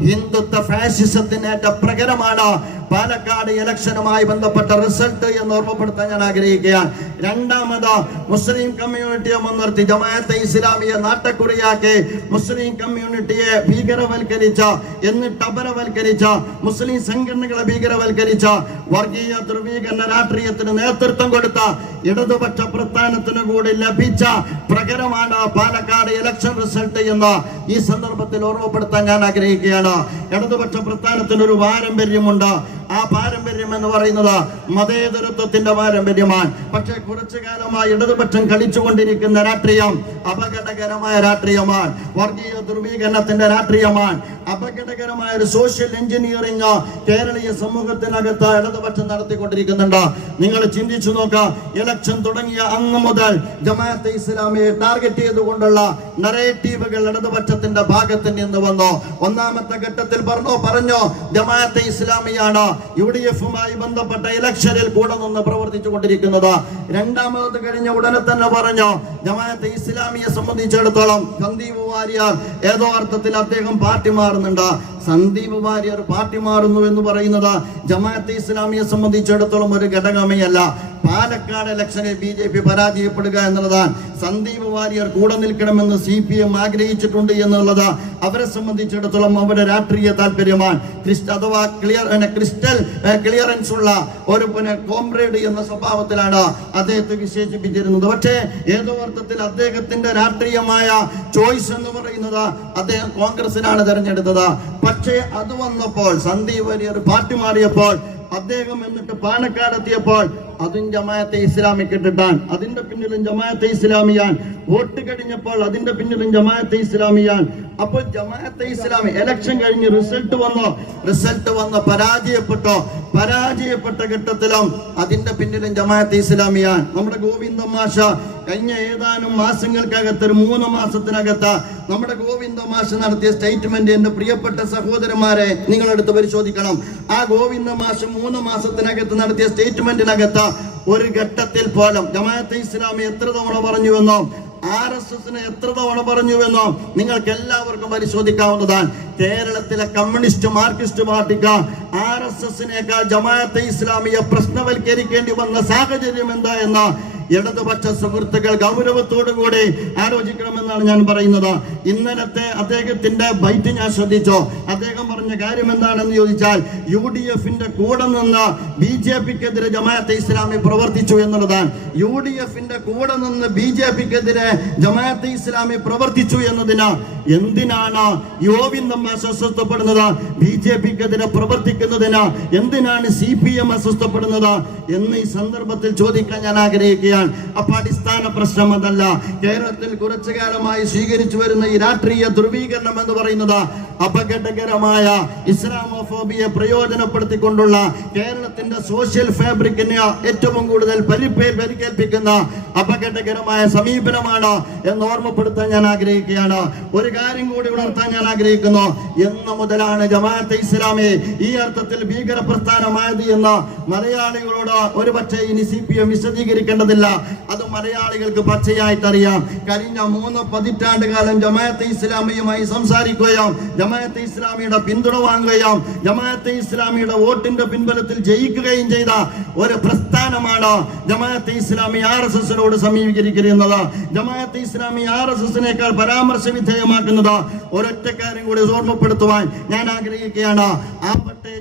ഹിന്ദുത്വ ഫാഷിസത്തിനേറ്റ പ്രകരമാണ് പാലക്കാട് ഇലക്ഷനുമായി ബന്ധപ്പെട്ട റിസൾട്ട് എന്ന് ഓർമ്മപ്പെടുത്താൻ ഞാൻ ആഗ്രഹിക്കുകയാണ്. രണ്ടാമത്, മുസ്ലിം കമ്മ്യൂണിറ്റിയെ മുൻനിർത്തി ജമാഅത്തെ ഇസ്ലാമിയെ നാട്ടക്കുറിയാക്കി മുസ്ലിം കമ്മ്യൂണിറ്റിയെ ഭീകരവൽക്കരിച്ച, എന്നിട്ട് അപരവൽക്കരിച്ച, മുസ്ലിം സംഘടനകളെ ഭീകരവൽക്കരിച്ച, വർഗീയ ധ്രുവീകരണ രാഷ്ട്രീയത്തിന് നേതൃത്വം കൊടുത്ത ഇടതുപക്ഷ പ്രസ്ഥാനത്തിന് കൂടി ലഭിച്ച പ്രകരമാണ് പാലക്കാട് ഇലക്ഷൻ റിസൾട്ട് എന്ന് ഈ സന്ദർഭത്തിൽ ഓർമ്മപ്പെടുത്താൻ ഞാൻ ആഗ്രഹിക്കുകയാണ്. ഇടതുപക്ഷ പ്രസ്ഥാനത്തിന് ഒരു പാരമ്പര്യമുണ്ട്. ആ പാരമ്പര്യം എന്ന് പറയുന്നത് മതേതരത്വത്തിന്റെ പാരമ്പര്യമാണ്. പക്ഷേ കുറച്ചു കാലമായി ഇടതുപക്ഷം കളിച്ചുകൊണ്ടിരിക്കുന്ന രാഷ്ട്രീയം അപകടകരമായ രാഷ്ട്രീയമാണ്. വർഗീയ ധ്രുവീകരണത്തിന്റെ രാഷ്ട്രീയമാണ്. അപകടകരമായ ഒരു സോഷ്യൽ എഞ്ചിനീയറിംഗ് കേരളീയ സമൂഹത്തിനകത്ത് ഇടതുപക്ഷം നടത്തിക്കൊണ്ടിരിക്കുന്നുണ്ട്. നിങ്ങൾ ചിന്തിച്ചു നോക്കുക. ഇലക്ഷൻ തുടങ്ങിയ അന്ന് മുതൽ ജമാഅത്തെ ഇസ്ലാമിയെ ടാർഗറ്റ് ചെയ്തുകൊണ്ടുള്ള നറേറ്റീവുകൾ ഇടതുപക്ഷത്തിന്റെ ഭാഗത്ത് നിന്ന് വന്നു. ഒന്നാമത്തെ ഘട്ടത്തിൽ പറഞ്ഞു ജമാഅത്തെ ഇസ്ലാമിയാണ് UDF-മായി ബന്ധപ്പെട്ട ഇലക്ഷനിൽ കൂടെ നിന്ന് പ്രവർത്തിച്ചു കൊണ്ടിരിക്കുന്നത്. രണ്ടാമത് കഴിഞ്ഞ ഉടനെ തന്നെ പറഞ്ഞു ജമാഅത്തെ ഇസ്ലാമിയെ സംബന്ധിച്ചിടത്തോളം സന്ദീപ് വാര്യർ ഏതോ അർത്ഥത്തിൽ അദ്ദേഹം പാർട്ടി മാറുന്നുണ്ട്. സന്ദീപ് വാര്യർ പാർട്ടി മാറുന്നു എന്ന് പറയുന്നത് ജമാഅത്തെ ഇസ്ലാമിയെ സംബന്ധിച്ചിടത്തോളം ഒരു ഘടകമേ അല്ല. പാലക്കാട് ഇലക്ഷനിൽ BJP പരാജയപ്പെടുക എന്നുള്ളതാണ്. സന്ദീപ് വാര്യർ കൂടെ നിൽക്കണമെന്ന് CPM ആഗ്രഹിച്ചിട്ടുണ്ട് എന്നുള്ളത് അവരെ സംബന്ധിച്ചിടത്തോളം അവരുടെ രാഷ്ട്രീയ താല്പര്യമാണ്. അഥവാ ക്രിസ്റ്റൽ ക്ലിയറൻസ് ഉള്ള ഒരു കോംറേഡ് എന്ന സ്വഭാവത്തിലാണ് അദ്ദേഹത്തെ വിശേഷിപ്പിച്ചിരുന്നത്. പക്ഷേ ഏതോ അർത്ഥത്തിൽ അദ്ദേഹത്തിന്റെ രാഷ്ട്രീയമായ ചോയ്സ് എന്ന് പറയുന്നത് അദ്ദേഹം കോൺഗ്രസിനാണ് തെരഞ്ഞെടുത്തത്. പക്ഷേ അത് വന്നപ്പോൾ സന്ദീപ് വാര്യർ പാർട്ടി മാറിയപ്പോൾ അദ്ദേഹം എന്നിട്ട് പാണക്കാട് എത്തിയപ്പോൾ അതും ജമാഅത്തെ ഇസ്ലാമിക്ക് ഇട്ടിട്ടാണ്, അതിന്റെ പിന്നിലും ജമാഅത്തെ ഇസ്ലാമിയാൻ. വോട്ട് കഴിഞ്ഞപ്പോൾ അതിന്റെ പിന്നിലും ജമാഅത്തെ ഇസ്ലാമിയാൻ. അപ്പോൾ ജമാഅത്തെ ഇസ്ലാമി ഇലക്ഷൻ കഴിഞ്ഞ് റിസൾട്ട് വന്ന് പരാജയപ്പെട്ട ഘട്ടത്തിലും അതിന്റെ പിന്നിലും ജമാഅത്തെ ഇസ്ലാമിയാൻ. നമ്മുടെ ഗോവിന്ദ മാഷ കഴിഞ്ഞ ഏതാനും മാസങ്ങൾക്കകത്ത്, ഒരു 3 മാസത്തിനകത്ത് നമ്മുടെ ഗോവിന്ദ മാഷ നടത്തിയ സ്റ്റേറ്റ്മെന്റ് എന്റെ പ്രിയപ്പെട്ട സഹോദരന്മാരെ നിങ്ങളെടുത്ത് പരിശോധിക്കണം. ആ ഗോവിന്ദ മാഷ 3 മാസത്തിനകത്ത് നടത്തിയ സ്റ്റേറ്റ്മെന്റിനകത്ത് ഒരു ഘട്ടത്തിൽ പോലും ജമാഅത്തെ ഇസ്ലാമി എത്ര തവണ പറഞ്ഞുവെന്നോ RSSനെ എത്ര തവണ പറഞ്ഞുവെന്നോ നിങ്ങൾക്ക് എല്ലാവർക്കും പരിശോധിക്കാവുന്നതാണ്. കേരളത്തിലെ കമ്മ്യൂണിസ്റ്റ് മാർക്സിസ്റ്റ് പാർട്ടിക്ക് RSSനേക്കാൾ ജമാഅത്തെ ഇസ്ലാമിയെ പ്രശ്നവൽക്കരിക്കേണ്ടി വന്ന സാഹചര്യം എന്താ എന്ന് ഇടതുപക്ഷ സുഹൃത്തുക്കൾ ഗൗരവത്തോടുകൂടി ആലോചിക്കണമെന്നാണ് ഞാൻ പറയുന്നത്. ഇന്നലത്തെ അദ്ദേഹത്തിന്റെ ബൈറ്റ് ഞാൻ ശ്രദ്ധിച്ചോ. അദ്ദേഹം പറഞ്ഞ കാര്യം എന്താണെന്ന് ചോദിച്ചാൽ UDFന്റെ കൂടെ നിന്ന് BJPക്കെതിരെ ജമാഅത്തെ ഇസ്ലാമി പ്രവർത്തിച്ചു എന്നുള്ളതാണ്. UDFന്റെ കൂടെ നിന്ന് BJPക്കെതിരെ ജമാഅത്തെ ഇസ്ലാമി പ്രവർത്തിച്ചു എന്നതിന് എന്തിനാണ് ഗോവിന്ദം അസ്വസ്ഥപ്പെടുന്നത്? BJPക്കെതിരെ പ്രവർത്തിക്കുന്നതിന് എന്തിനാണ് CPM അസ്വസ്ഥപ്പെടുന്നത് എന്ന് ഈ സന്ദർഭത്തിൽ ചോദിക്കാൻ ഞാൻ ആഗ്രഹിക്കുകയാണ്. അപ്പൊ അടിസ്ഥാന പ്രശ്നം അതല്ല. കേരളത്തിൽ കുറച്ചു കാലമായി സ്വീകരിച്ചു വരുന്ന ഈ രാഷ്ട്രീയ ധ്രുവീകരണം എന്ന് പറയുന്നത് അപകടകരമായ ഇസ്ലാമോഫോബിയെ പ്രയോജനപ്പെടുത്തിക്കൊണ്ടുള്ള കേരളത്തിന്റെ സോഷ്യൽ ഫാബ്രിക്കിനെ ഏറ്റവും കൂടുതൽ പരിക്കേൽപ്പിക്കുന്ന അപകടകരമായ സമീപനമാണ് എന്ന് ഓർമ്മപ്പെടുത്താൻ ഞാൻ ആഗ്രഹിക്കുകയാണ്. ഒരു കാര്യം കൂടി ഉണർത്താൻ ഞാൻ ആഗ്രഹിക്കുന്നു. എന്ന് മുതലാണ് ജമാഅത്തെ ഇസ്ലാമി ഈ അർത്ഥത്തിൽ ഭീകര പ്രസ്ഥാനമായത് എന്ന് മലയാളികളോട് ഒരു പക്ഷേ ഇനി CPM വിശദീകരിക്കേണ്ടതില്ല. അത് മലയാളികൾക്ക് പച്ചയായിട്ട് അറിയാം. കഴിഞ്ഞ 3 പതിറ്റാണ്ട് കാലം ജമാഅത്തെ ഇസ്ലാമിയുമായി സംസാരിക്കുകയും ജമാഅത്തെ ഇസ്ലാമിയുടെ പിന്തുണ വാങ്ങുകയും ജമാഅത്തെ ഇസ്ലാമിയുടെ വോട്ടിന്റെ പിൻബലത്തിൽ ജയിക്കുകയും ചെയ്ത ഒരു പ്രസ്ഥാനമാണ് ജമാഅത്തെ ഇസ്ലാമി RSSനോട് സമീപിക്കുന്നത്. ജമാഅത്തെ ഇസ്ലാമി RSSനേക്കാൾ പരാമർശ വിധേയമാക്കുന്നത് ഒരൊറ്റ കാര്യം കൂടി ഓർമ്മപ്പെടുത്തുവാൻ ഞാൻ ആഗ്രഹിക്കുകയാണ്.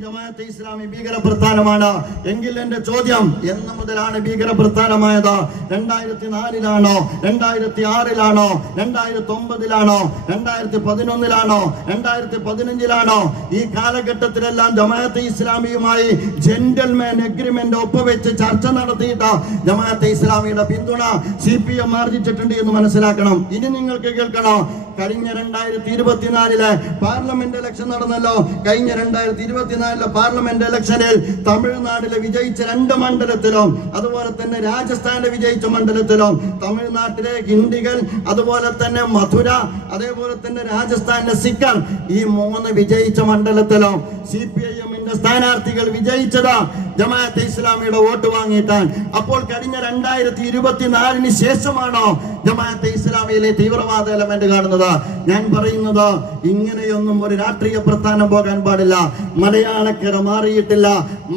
ജമാഅത്തെ ഇസ്ലാമി ഭീകര പ്രസ്ഥാനമാണ് എങ്കിൽ എന്റെ ചോദ്യം, എന്ന് മുതലാണ് ഭീകര പ്രസ്ഥാനമായത്? 2004-ലാണോ, 2006-ലാണോ, 2009-ലാണോ, 2011-ലാണോ, 2015-ലാണോ? ഈ കാലഘട്ടത്തിലെല്ലാം ജമാഅത്തെ ഇസ്ലാമിയുമായി ജെന്റിൽമാൻ എഗ്രിമെന്റ് ഒപ്പുവെച്ച് ചർച്ച നടത്തിയിട്ട് ജമാഅത്തെ ഇസ്ലാമിയുടെ പിന്തുണ CPM ആർജിച്ചിട്ടുണ്ട് എന്ന് മനസ്സിലാക്കണം. ഇനി നിങ്ങൾക്ക് കേൾക്കണോ, കഴിഞ്ഞ 2024-ലെ പാർലമെന്റ് ഇലക്ഷൻ നടന്നല്ലോ. കഴിഞ്ഞ 2024-ലെ പാർലമെന്റ് ഇലക്ഷനിൽ തമിഴ്നാട്ടിലെ വിജയിച്ച 2 മണ്ഡലത്തിലും അതുപോലെ തന്നെ രാജസ്ഥാനിലെ വിജയിച്ച മണ്ഡലത്തിലും തമിഴ്നാട്ടിലെ ഹിന്ദികൾ, അതുപോലെ തന്നെ മധുര, അതേപോലെ തന്നെ രാജസ്ഥാനിലെ സിക്കർ, ഈ 3 വിജയിച്ച മണ്ഡലത്തിലും CPIMന്റെ സ്ഥാനാർത്ഥികൾ വിജയിച്ചത് ജമാഅത്തെ ഇസ്ലാമിയുടെ വോട്ട് വാങ്ങിയിട്ടാണ്. അപ്പോൾ കഴിഞ്ഞ 2024-ന് ശേഷമാണോ ജമാഅത്തെ ഇസ്ലാമിയിലെ തീവ്രവാദ എലമെന്റ് കാണുന്നത്? ഞാൻ പറയുന്നത് ഇങ്ങനെയൊന്നും ഒരു രാഷ്ട്രീയ പ്രസ്ഥാനം പോകാൻ പാടില്ല. മലയാളക്കര മാറിയിട്ടില്ല.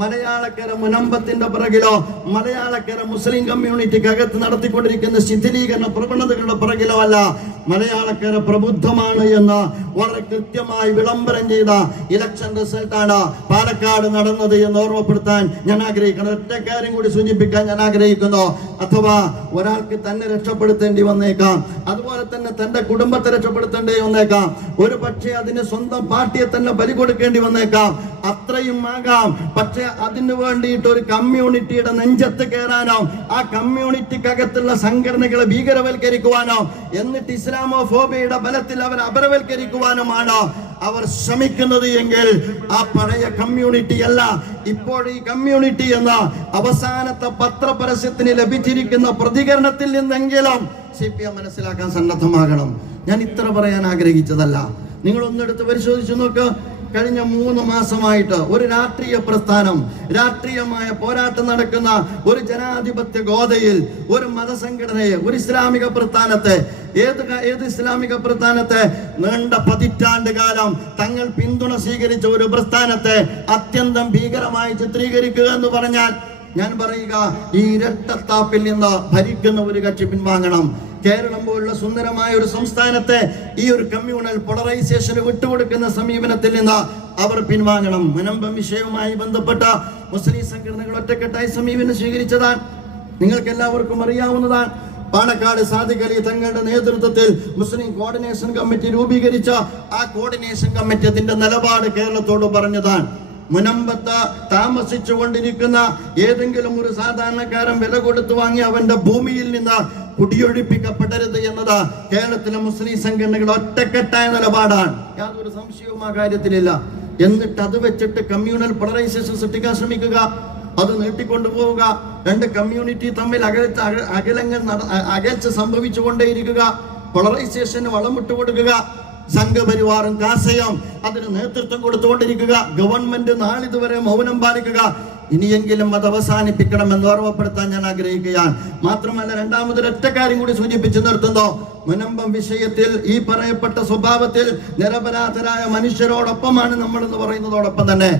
മലയാളക്കര മുനമ്പത്തിന്റെ പിറകിലോ മലയാളക്കര മുസ്ലിം കമ്മ്യൂണിറ്റിക്ക് അകത്ത് നടത്തിക്കൊണ്ടിരിക്കുന്ന ശിഥിലീകരണ പ്രവണതകളുടെ പിറകിലോ അല്ല. മലയാളക്കര പ്രബുദ്ധമാണ് എന്ന് വളരെ കൃത്യമായി വിളംബരം ചെയ്ത ഇലക്ഷൻ റിസൾട്ടാണ് പാലക്കാട് നടന്നത് എന്ന് ഓർമ്മപ്പെടുത്താൻ ഞാൻ ആഗ്രഹിക്കുന്നു. ഒറ്റ കാര്യം കൂടി സൂചിപ്പിക്കാൻ ഞാൻ ആഗ്രഹിക്കുന്നു. അഥവാ ഒരാൾക്ക് തന്നെ രക്ഷപ്പെടുത്തേണ്ടി വന്നേക്കാം, അതുപോലെ തന്നെ തന്റെ കുടുംബത്തെ രക്ഷപ്പെടുത്തേണ്ടി വന്നേക്കാം, ഒരു പക്ഷേ അതിന് സ്വന്തം പാർട്ടിയെ തന്നെ ബലി കൊടുക്കേണ്ടി വന്നേക്കാം, അത്രയും ആകാം. പക്ഷെ അതിനു വേണ്ടിയിട്ട് ഒരു കമ്മ്യൂണിറ്റിയുടെ നെഞ്ചത്ത് കയറാനോ ആ കമ്മ്യൂണിറ്റിക്കകത്തുള്ള സംഘടനകളെ ഭീകരവൽക്കരിക്കുവാനോ എന്നിട്ട് ഇസ്ലാമോഫോബിയയുടെ ബലത്തിൽ അവരെ അപരവൽക്കരിക്കുവാനുമാണ് അവർ ശ്രമിക്കുന്നത് എങ്കിൽ ആ പഴയ കമ്മ്യൂണിറ്റി അല്ല ഇപ്പോൾ ഈ കമ്മ്യൂണിറ്റി എന്ന അവസാനത്തെ പത്രപരസ്യത്തിന് ലഭിച്ചിരിക്കുന്ന പ്രതികരണത്തിൽ നിന്നെങ്കിലും CPM മനസ്സിലാക്കാൻ സന്നദ്ധമാകണം. ഞാൻ ഇത്ര പറയാൻ ആഗ്രഹിച്ചതല്ല. നിങ്ങളൊന്നെടുത്ത് പരിശോധിച്ചു നോക്ക്. കഴിഞ്ഞ 3 മാസമായിട്ട് ഒരു രാഷ്ട്രീയ പ്രസ്ഥാനം, രാഷ്ട്രീയമായ പോരാട്ടം നടക്കുന്ന ഒരു ജനാധിപത്യ ഗോതയിൽ ഒരു മതസംഘടനയെ, ഒരു ഇസ്ലാമിക പ്രസ്ഥാനത്തെ, ഏത് ഇസ്ലാമിക പ്രസ്ഥാനത്തെ, നീണ്ട പതിറ്റാണ്ട് കാലം തങ്ങൾ പിന്തുണ സ്വീകരിച്ച ഒരു പ്രസ്ഥാനത്തെ അത്യന്തം ഭീകരമായി ചിത്രീകരിക്കുക എന്ന് പറഞ്ഞാൽ ഞാൻ പറയുക, ഈ ഇരട്ടത്താപ്പിൽ നിന്ന് ഭരിക്കുന്ന ഒരു കക്ഷി പിൻവാങ്ങണം. കേരളം പോലുള്ള സുന്ദരമായ ഒരു സംസ്ഥാനത്തെ ഈ ഒരു കമ്മ്യൂണൽ പോളറൈസേഷന് വിട്ടുകൊടുക്കുന്ന സമീപനത്തിൽ നിന്ന് അവർ പിൻവാങ്ങണം. മുനമ്പം വിഷയവുമായി ബന്ധപ്പെട്ട മുസ്ലിം സംഘടനകൾ ഒറ്റക്കെട്ടായി സമീപനം സ്വീകരിച്ചതാണ്. നിങ്ങൾക്ക് എല്ലാവർക്കും അറിയാവുന്നതാണ്. പാണക്കാട് സാദിഖ് അലി തങ്ങളുടെ നേതൃത്വത്തിൽ മുസ്ലിം കോർഡിനേഷൻ കമ്മിറ്റി രൂപീകരിച്ച ആ കോർഡിനേഷൻ കമ്മിറ്റി അതിന്റെ നിലപാട് കേരളത്തോട് പറഞ്ഞതാണ്. മുനമ്പത്ത് താമസിച്ചു കൊണ്ടിരിക്കുന്ന ഏതെങ്കിലും ഒരു സാധാരണക്കാരൻ വില കൊടുത്തു വാങ്ങി അവന്റെ ഭൂമിയിൽ നിന്ന് കുടിയൊഴിപ്പിക്കപ്പെടരുത് എന്നത് കേരളത്തിലെ മുസ്ലിം സംഘടനകൾ ഒറ്റക്കെട്ടായ നിലപാടാണ്. യാതൊരു സംശയവും ആ കാര്യത്തിലില്ല. എന്നിട്ട് അത് വെച്ചിട്ട് കമ്മ്യൂണൽ പോളറൈസേഷൻ സൃഷ്ടിക്കാൻ ശ്രമിക്കുക, അത് നീട്ടിക്കൊണ്ടുപോവുക, രണ്ട് കമ്മ്യൂണിറ്റി തമ്മിൽ അകൽച്ച സംഭവിച്ചു കൊണ്ടേയിരിക്കുക, പോളറൈസേഷന് വളമിട്ട് കൊടുക്കുക, സംഘപരിവാറും കാസയും അതിന് നേതൃത്വം കൊടുത്തുകൊണ്ടിരിക്കുക, ഗവൺമെന്റ് നാളിതുവരെ മൗനം പാലിക്കുക. ഇനിയെങ്കിലും അത് അവസാനിപ്പിക്കണമെന്ന് ഓർമ്മപ്പെടുത്താൻ ഞാൻ ആഗ്രഹിക്കുകയാണ്. മാത്രമല്ല, രണ്ടാമതൊരൊറ്റ കാര്യം കൂടി സൂചിപ്പിച്ചു നിർത്തുന്നു. മുനമ്പം വിഷയത്തിൽ ഈ പറയപ്പെട്ട സ്വഭാവത്തിൽ നിരപരാധരായ മനുഷ്യരോടൊപ്പമാണ് നമ്മൾ എന്ന് പറയുന്നതോടൊപ്പം തന്നെ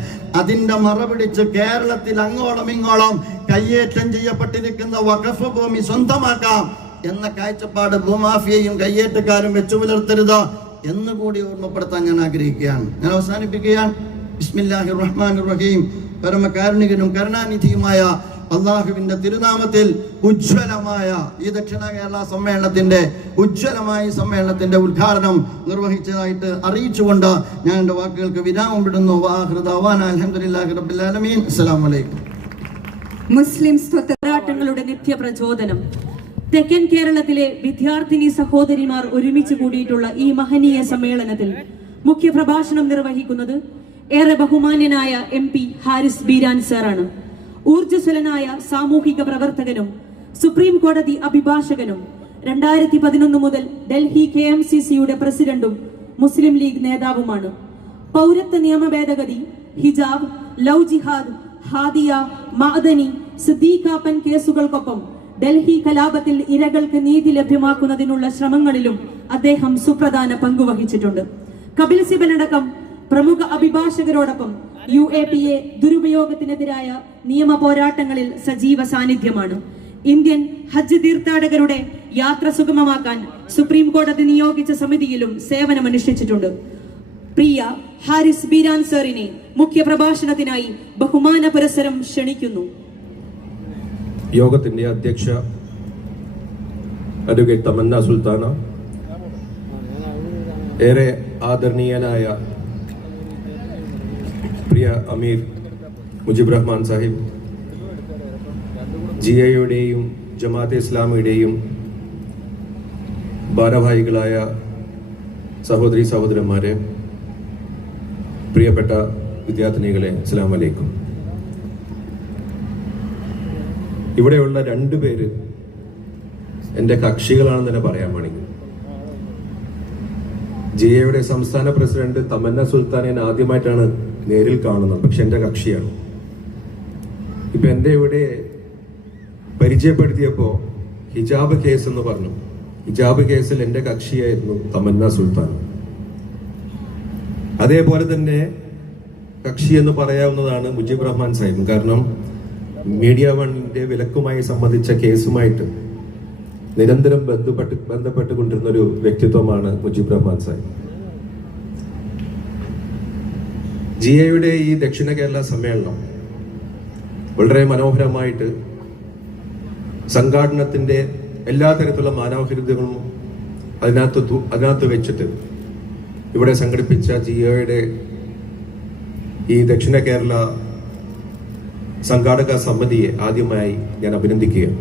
അതിന്റെ മറപിടിച്ച് കേരളത്തിൽ അങ്ങോളം ഇങ്ങോളം കയ്യേറ്റം ചെയ്യപ്പെട്ടിരിക്കുന്ന വഖഫ് ഭൂമി സ്വന്തമാക്കാം എന്ന കാഴ്ചപ്പാട് ഭൂമാഫിയയും കയ്യേറ്റക്കാരും വെച്ചു പുലർത്തരുത് എന്നുകൂടി ഓർമ്മപ്പെടുത്താൻ ഞാൻ ആഗ്രഹിക്കുകയാണ്. ഞാൻ അവസാനിപ്പിക്കുകയാണ്. ബിസ്മില്ലാഹിർ റഹ്മാനിർ റഹീം. പരമകാരുണികനും കരുണാനിധിയുമായ അള്ളാഹുവിന്റെ തിരുനാമത്തിൽ ഉജ്ജ്വലമായ ഈ ദക്ഷിണ കേരള സമ്മേളനത്തിന്റെ ഉദ്ഘാടനം നിർവഹിച്ചതായിട്ട് അറിയിച്ചുകൊണ്ട് ഞാൻ എൻ്റെ വാക്കുകൾക്ക് വിരാമം വിടുന്നു. അൽഹംദുലില്ലാഹി റബ്ബിൽ ആലമീൻ. അസ്സലാമു അലൈക്കും. മുസ്ലിം പോരാട്ടങ്ങളുടെ നിത്യപ്രചോദനം തെക്കൻ കേരളത്തിലെ വിദ്യാർത്ഥിനി സഹോദരിമാർ ഒരുമിച്ച് കൂടിയിട്ടുള്ള ഈ മഹനീയ സമ്മേളനത്തിൽ മുഖ്യപ്രഭാഷണം നിർവഹിക്കുന്നത് ഏറെ ബഹുമാന്യനായ MP ഹാരിസ് ബീരാൻ സാറാണ്. ഊർജ്ജസ്വലനായ സാമൂഹിക പ്രവർത്തകനും സുപ്രീം കോടതി അഭിഭാഷകനും 2011 മുതൽ ഡൽഹി KMCCയുടെ പ്രസിഡന്റും മുസ്ലിം ലീഗ് നേതാവുമാണ്. പൗരത്വ നിയമ ഭേദഗതി, ഹിജാബ്, ലവ് ജിഹാദ്, ഹാദിയ, മഅദനി, സിദ്ദീഖാപ്പൻ കേസുകൾക്കൊപ്പം ഡൽഹി കലാപത്തിൽ ഇരകൾക്ക് നീതി ലഭ്യമാക്കുന്നതിനുള്ള ശ്രമങ്ങളിലും അദ്ദേഹം സുപ്രധാന പങ്കുവഹിച്ചിട്ടുണ്ട്. കപിൽ സിബലടക്കം പ്രമുഖ അഭിഭാഷകരോടൊപ്പം UAPA ദുരുപയോഗത്തിനെതിരായ നിയമ പോരാട്ടങ്ങളിൽ സജീവ സാന്നിധ്യമാണ്. ഇന്ത്യൻ ഹജ്ജ് തീർത്ഥാടകരുടെ യാത്ര സുഗമമാക്കാൻ സുപ്രീം കോടതി നിയോഗിച്ച സമിതിയിലും സേവനമനുഷ്ഠിച്ചിട്ടുണ്ട്. പ്രിയ ഹാരിസ് ബീരാൻ സാറിനെ മുഖ്യ പ്രഭാഷണത്തിനായി ബഹുമാന പുരസ്സരം ക്ഷണിക്കുന്നു. യോഗത്തിന്റെ അധ്യക്ഷ അഡ്വക്കേറ്റ് തമന്ന സുൽത്താന, ഏറെ ആദരണീയനായ പ്രിയ അമീർ മുജിബ് റഹ്മാൻ സാഹിബ്, GIയുടെയും ജമാഅത്തെ ഇസ്ലാമിയുടെയും ഭാരവാഹികളായ സഹോദരി സഹോദരന്മാരെ, പ്രിയപ്പെട്ട വിദ്യാർത്ഥിനികളെ, അസ്സലാമു അലൈക്കും. ഇവിടെയുള്ള രണ്ടുപേര് എൻ്റെ കക്ഷികളാണെന്ന് തന്നെ പറയാൻ വേണമെങ്കിൽ, GIയുടെ സംസ്ഥാന പ്രസിഡന്റ് തമന്ന സുൽത്താനെ ആദ്യമായിട്ടാണ് നേരിൽ കാണുന്നത്, പക്ഷെ എൻ്റെ കക്ഷിയാണ്. ഇപ്പൊ എൻ്റെ ഇവിടെ പരിചയപ്പെടുത്തിയപ്പോൾ ഹിജാബ് കേസ് എന്ന് പറഞ്ഞു. ഹിജാബ് കേസിൽ എൻ്റെ കക്ഷിയായിരുന്നു തമന്ന സുൽത്താൻ. അതേപോലെ തന്നെ കക്ഷി എന്ന് പറയാവുന്നതാണ് മുജീബ് റഹ്മാൻ സാഹിബ്. കാരണം മീഡിയ വണ്ണിന്റെ വിലക്കുമായി സംബന്ധിച്ച കേസുമായിട്ട് നിരന്തരം ബന്ധപ്പെട്ടുകൊണ്ടിരുന്ന ഒരു വ്യക്തിത്വമാണ് മുജീബ് റഹ്മാൻ സാഹിബ്. GIയുടെ ഈ ദക്ഷിണ കേരള സമ്മേളനം വളരെ മനോഹരമായിട്ട് സംഘാടനത്തിന്റെ എല്ലാ തരത്തിലുള്ള മാനവഹിരുതകളും അതിനകത്ത് വെച്ചിട്ട് ഇവിടെ സംഘടിപ്പിച്ച GIയുടെ ഈ ദക്ഷിണ കേരള സംഘാടക സമിതിയെ ആദ്യമായി ഞാൻ അഭിനന്ദിക്കുകയാണ്.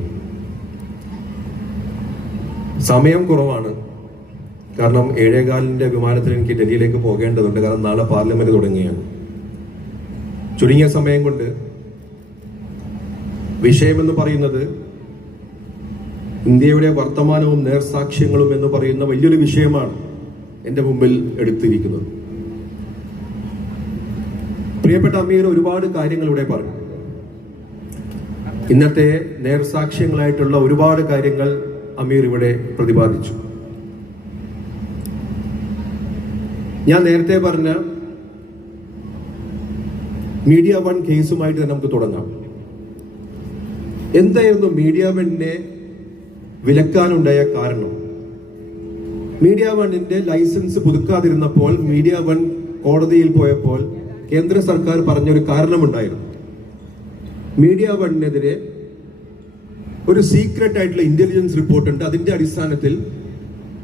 സമയം കുറവാണ്, കാരണം 7:15 വിമാനത്തിൽ എനിക്ക് ഡൽഹിയിലേക്ക് പോകേണ്ടതുണ്ട്. കാരണം നാളെ പാർലമെന്റ് തുടങ്ങുകയാണ്. ചുരുങ്ങിയ സമയം കൊണ്ട് വിഷയമെന്ന് പറയുന്നത് ഇന്ത്യയുടെ വർത്തമാനവും നേർസാക്ഷ്യങ്ങളും എന്ന് പറയുന്ന വലിയൊരു വിഷയമാണ് എൻ്റെ മുമ്പിൽ എടുത്തിരിക്കുന്നത്. പ്രിയപ്പെട്ട അമീർ ഒരുപാട് കാര്യങ്ങൾ ഇവിടെ പറഞ്ഞു. ഇന്നത്തെ നേർസാക്ഷ്യങ്ങളായിട്ടുള്ള ഒരുപാട് കാര്യങ്ങൾ അമീർ ഇവിടെ പ്രതിപാദിച്ചു. ഞാൻ നേരത്തെ പറഞ്ഞ മീഡിയ വൺ കേസുമായിട്ട് തന്നെ നമുക്ക് തുടങ്ങാം. എന്തായിരുന്നു മീഡിയ വണ്ണിനെ വിലക്കാനുണ്ടായ കാരണം? മീഡിയ വണ്ണിന്റെ ലൈസൻസ് പുതുക്കാതിരുന്നപ്പോൾ മീഡിയ വൺ കോടതിയിൽ പോയപ്പോൾ കേന്ദ്ര സർക്കാർ പറഞ്ഞൊരു കാരണമുണ്ടായിരുന്നു. മീഡിയ വണ്ണിനെതിരെ ഒരു സീക്രട്ട് ആയിട്ടുള്ള ഇന്റലിജൻസ് റിപ്പോർട്ട് ഉണ്ട്. അതിന്റെ അടിസ്ഥാനത്തിൽ